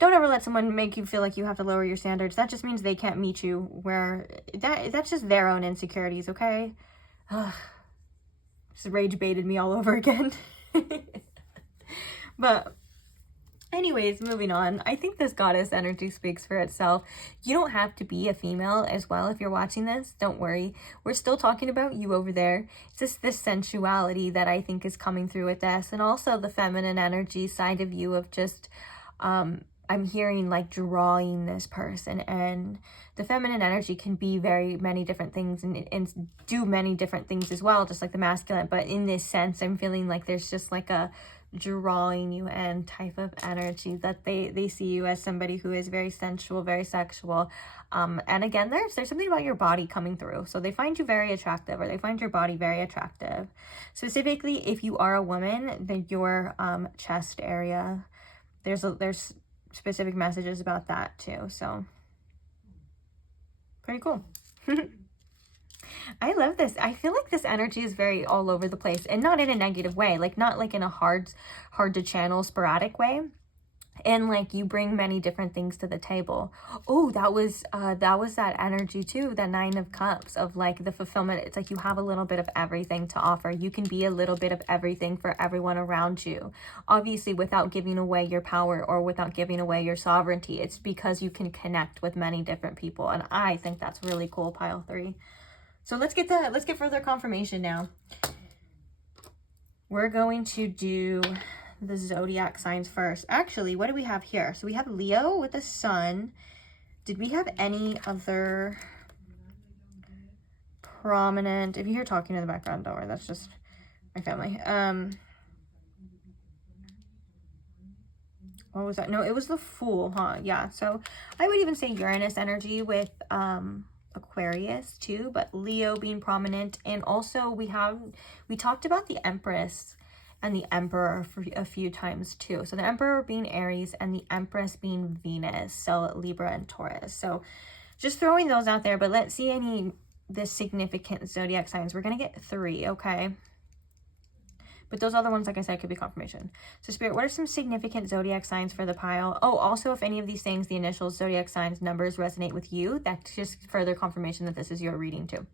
Don't ever let someone make you feel like you have to lower your standards. That just means they can't meet you where that's just their own insecurities, okay? Just rage baited me all over again. But anyways, moving on. I think this goddess energy speaks for itself. You don't have to be a female as well if you're watching this. Don't worry. We're still talking about you over there. It's just this sensuality that I think is coming through with this, and also the feminine energy side of you of just I'm hearing like drawing this person, and the feminine energy can be very many different things and do many different things as well, just like the masculine. But in this sense, I'm feeling like there's just like a drawing you in type of energy, that they see you as somebody who is very sensual, very sexual. And again, there's something about your body coming through. So they find you very attractive, or they find your body very attractive. Specifically, if you are a woman, then your chest area, there's specific messages about that too, so pretty cool. I love this. I feel like this energy is very all over the place, and not in a negative way, like not like in a hard to channel sporadic way, and like you bring many different things to the table. Oh, that was that energy too, that 9 of Cups of like the fulfillment. It's like you have a little bit of everything to offer. You can be a little bit of everything for everyone around you, obviously without giving away your power or without giving away your sovereignty. It's because you can connect with many different people, and I think that's really cool, pile 3. So let's get further confirmation now. We're going to do the zodiac signs first. Actually, what do we have here? So we have Leo with the sun. Did we have any other prominent, if you hear talking in the background, don't worry, that's just my family. What was that? No, it was the Fool, huh? Yeah, so I would even say Uranus energy with Aquarius too, but Leo being prominent. And also we talked about the Empress and the Emperor for a few times too. So the Emperor being Aries and the Empress being Venus, so Libra and Taurus. So just throwing those out there, but let's see the significant zodiac signs. We're gonna get 3, okay? But those other ones, like I said, could be confirmation. So Spirit, what are some significant zodiac signs for the pile? Oh, also, if any of these things, the initials, zodiac signs, numbers resonate with you, that's just further confirmation that this is your reading too.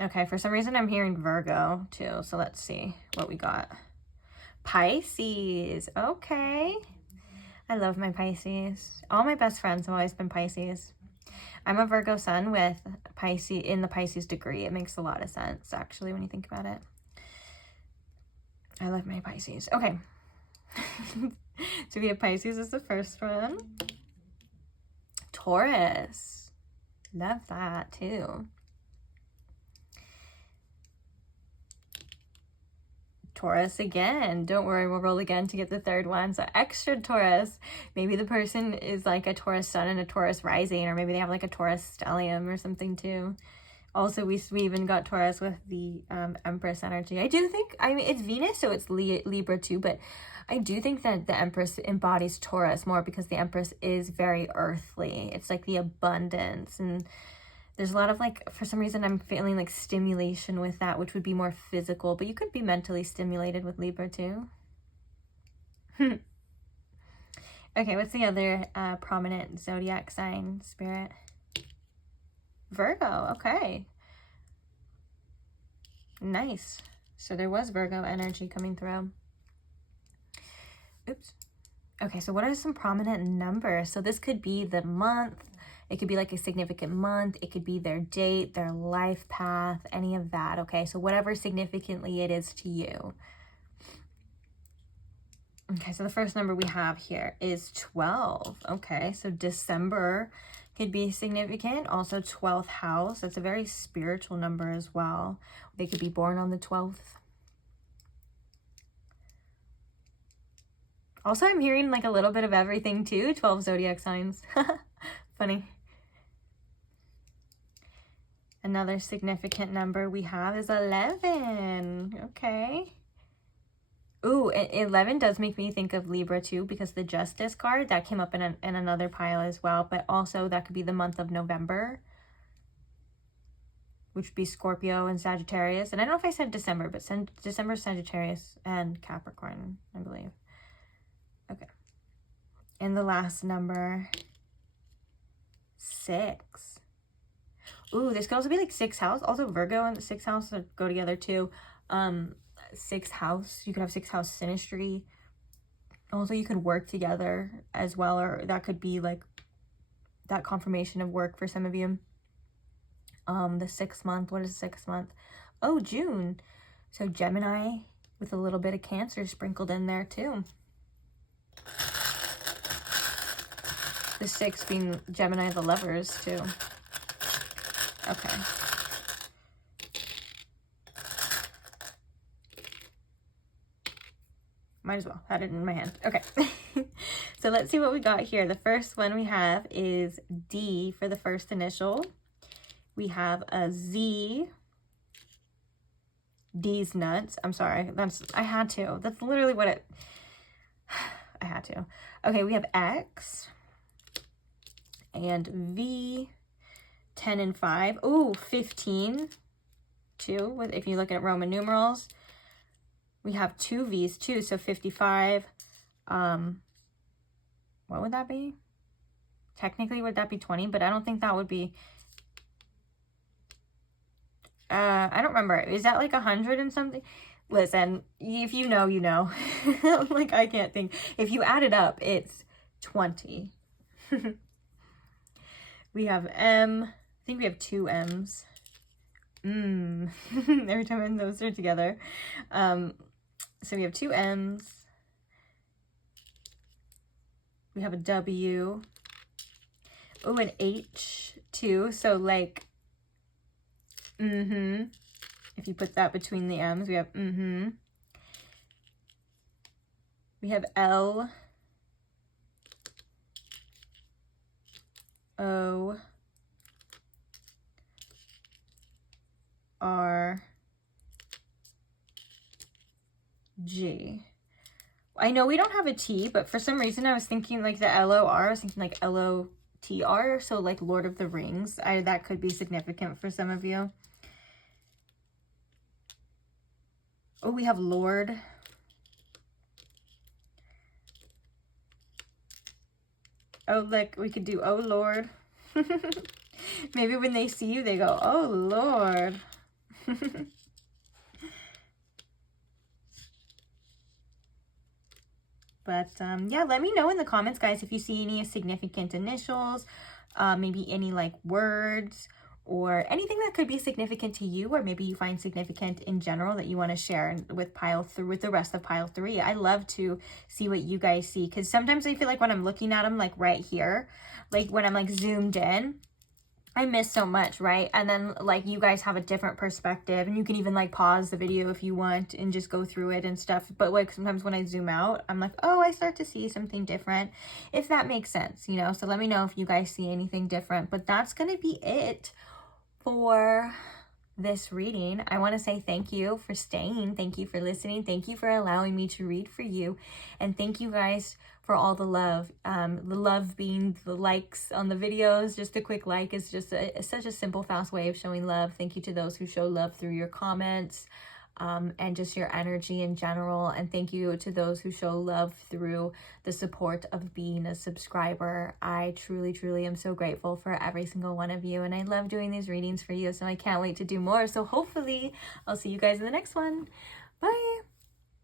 Okay, for some reason I'm hearing Virgo too, so let's see what we got. Pisces, okay. I love my Pisces. All my best friends have always been Pisces. I'm a Virgo sun with Pisces in the Pisces degree. It makes a lot of sense, actually, when you think about it. I love my Pisces. Okay. So we have Pisces as the first one. Taurus. Love that too. Taurus again. Don't worry, we'll roll again to get the third one. So extra Taurus. Maybe the person is like a Taurus sun and a Taurus rising, or maybe they have like a Taurus stellium or something too. Also, we even got Taurus with the Empress energy. I do think, I mean, it's Venus, so it's Libra too, but I do think that the Empress embodies Taurus more because the Empress is very earthly. It's like the abundance, and there's a lot of like, for some reason, I'm feeling like stimulation with that, which would be more physical, but you could be mentally stimulated with Libra too. Okay, what's the other prominent zodiac sign, Spirit? Virgo, okay. Nice. So there was Virgo energy coming through. Oops. Okay, so what are some prominent numbers? So this could be the month. It could be like a significant month. It could be their date, their life path, any of that, okay? So whatever significantly it is to you. Okay, so the first number we have here is 12. Okay, so December could be significant. Also 12th house. That's a very spiritual number as well. They could be born on the 12th. Also, I'm hearing like a little bit of everything too. 12 zodiac signs. Funny. Another significant number we have is 11. Okay. Ooh, 11 does make me think of Libra too, because the Justice card, that came up in another pile as well. But also that could be the month of November, which would be Scorpio and Sagittarius. And I don't know if I said December, but December, Sagittarius and Capricorn, I believe. Okay. And the last number, 6. Ooh, this could also be like 6th house. Also Virgo and the 6th house go together too. 6th house, you could have 6th house synastry. Also, you could work together as well, or that could be like that confirmation of work for some of you. The 6th month, what is the 6th month? Oh, June. So Gemini with a little bit of Cancer sprinkled in there too. The 6th being Gemini, the lovers too. Okay. Might as well. Had it in my hand. Okay. So let's see what we got here. The first one we have is D for the first initial. We have a Z. D's nuts. I'm sorry. I had to. That's literally what it... I had to. Okay, we have X. And V. 10 and 5. Ooh, 15. 2. If you look at Roman numerals. We have 2 V's too, so 55. What would that be? Technically, would that be 20? But I don't think that would be... I don't remember. Is that like 100 and something? Listen, if you know, you know. Like, I can't think. If you add it up, it's 20. We have M. I think we have 2 M's. Every time those are together. So we have 2 M's. We have a W. Oh, an H too. So like, if you put that between the M's, we have We have L. O. R. G. I know we don't have a T, but for some reason I was thinking like the LOR, I was thinking like LOTR, so like Lord of the Rings. That could be significant for some of you. Oh, we have Lord. Oh, like we could do, oh Lord. Maybe when they see you, they go, oh Lord. But yeah, let me know in the comments, guys, if you see any significant initials, maybe any like words or anything that could be significant to you, or maybe you find significant in general that you want to share with with the rest of pile 3. I love to see what you guys see, because sometimes I feel like when I'm looking at them like right here, like when I'm like zoomed in, I miss so much, right? And then like you guys have a different perspective, and you can even like pause the video if you want and just go through it and stuff. But like sometimes when I zoom out, I'm like, oh, I start to see something different, if that makes sense, you know? So let me know if you guys see anything different. But that's going to be it for this reading. I want to say thank you for staying. Thank you for listening. Thank you for allowing me to read for you. And thank you guys for all the love. The love being the likes on the videos. Just a quick like is just such a simple, fast way of showing love. Thank you to those who show love through your comments. And just your energy in general. And thank you to those who show love through the support of being a subscriber. I truly, truly am so grateful for every single one of you. And I love doing these readings for you. So I can't wait to do more. So hopefully I'll see you guys in the next one. Bye.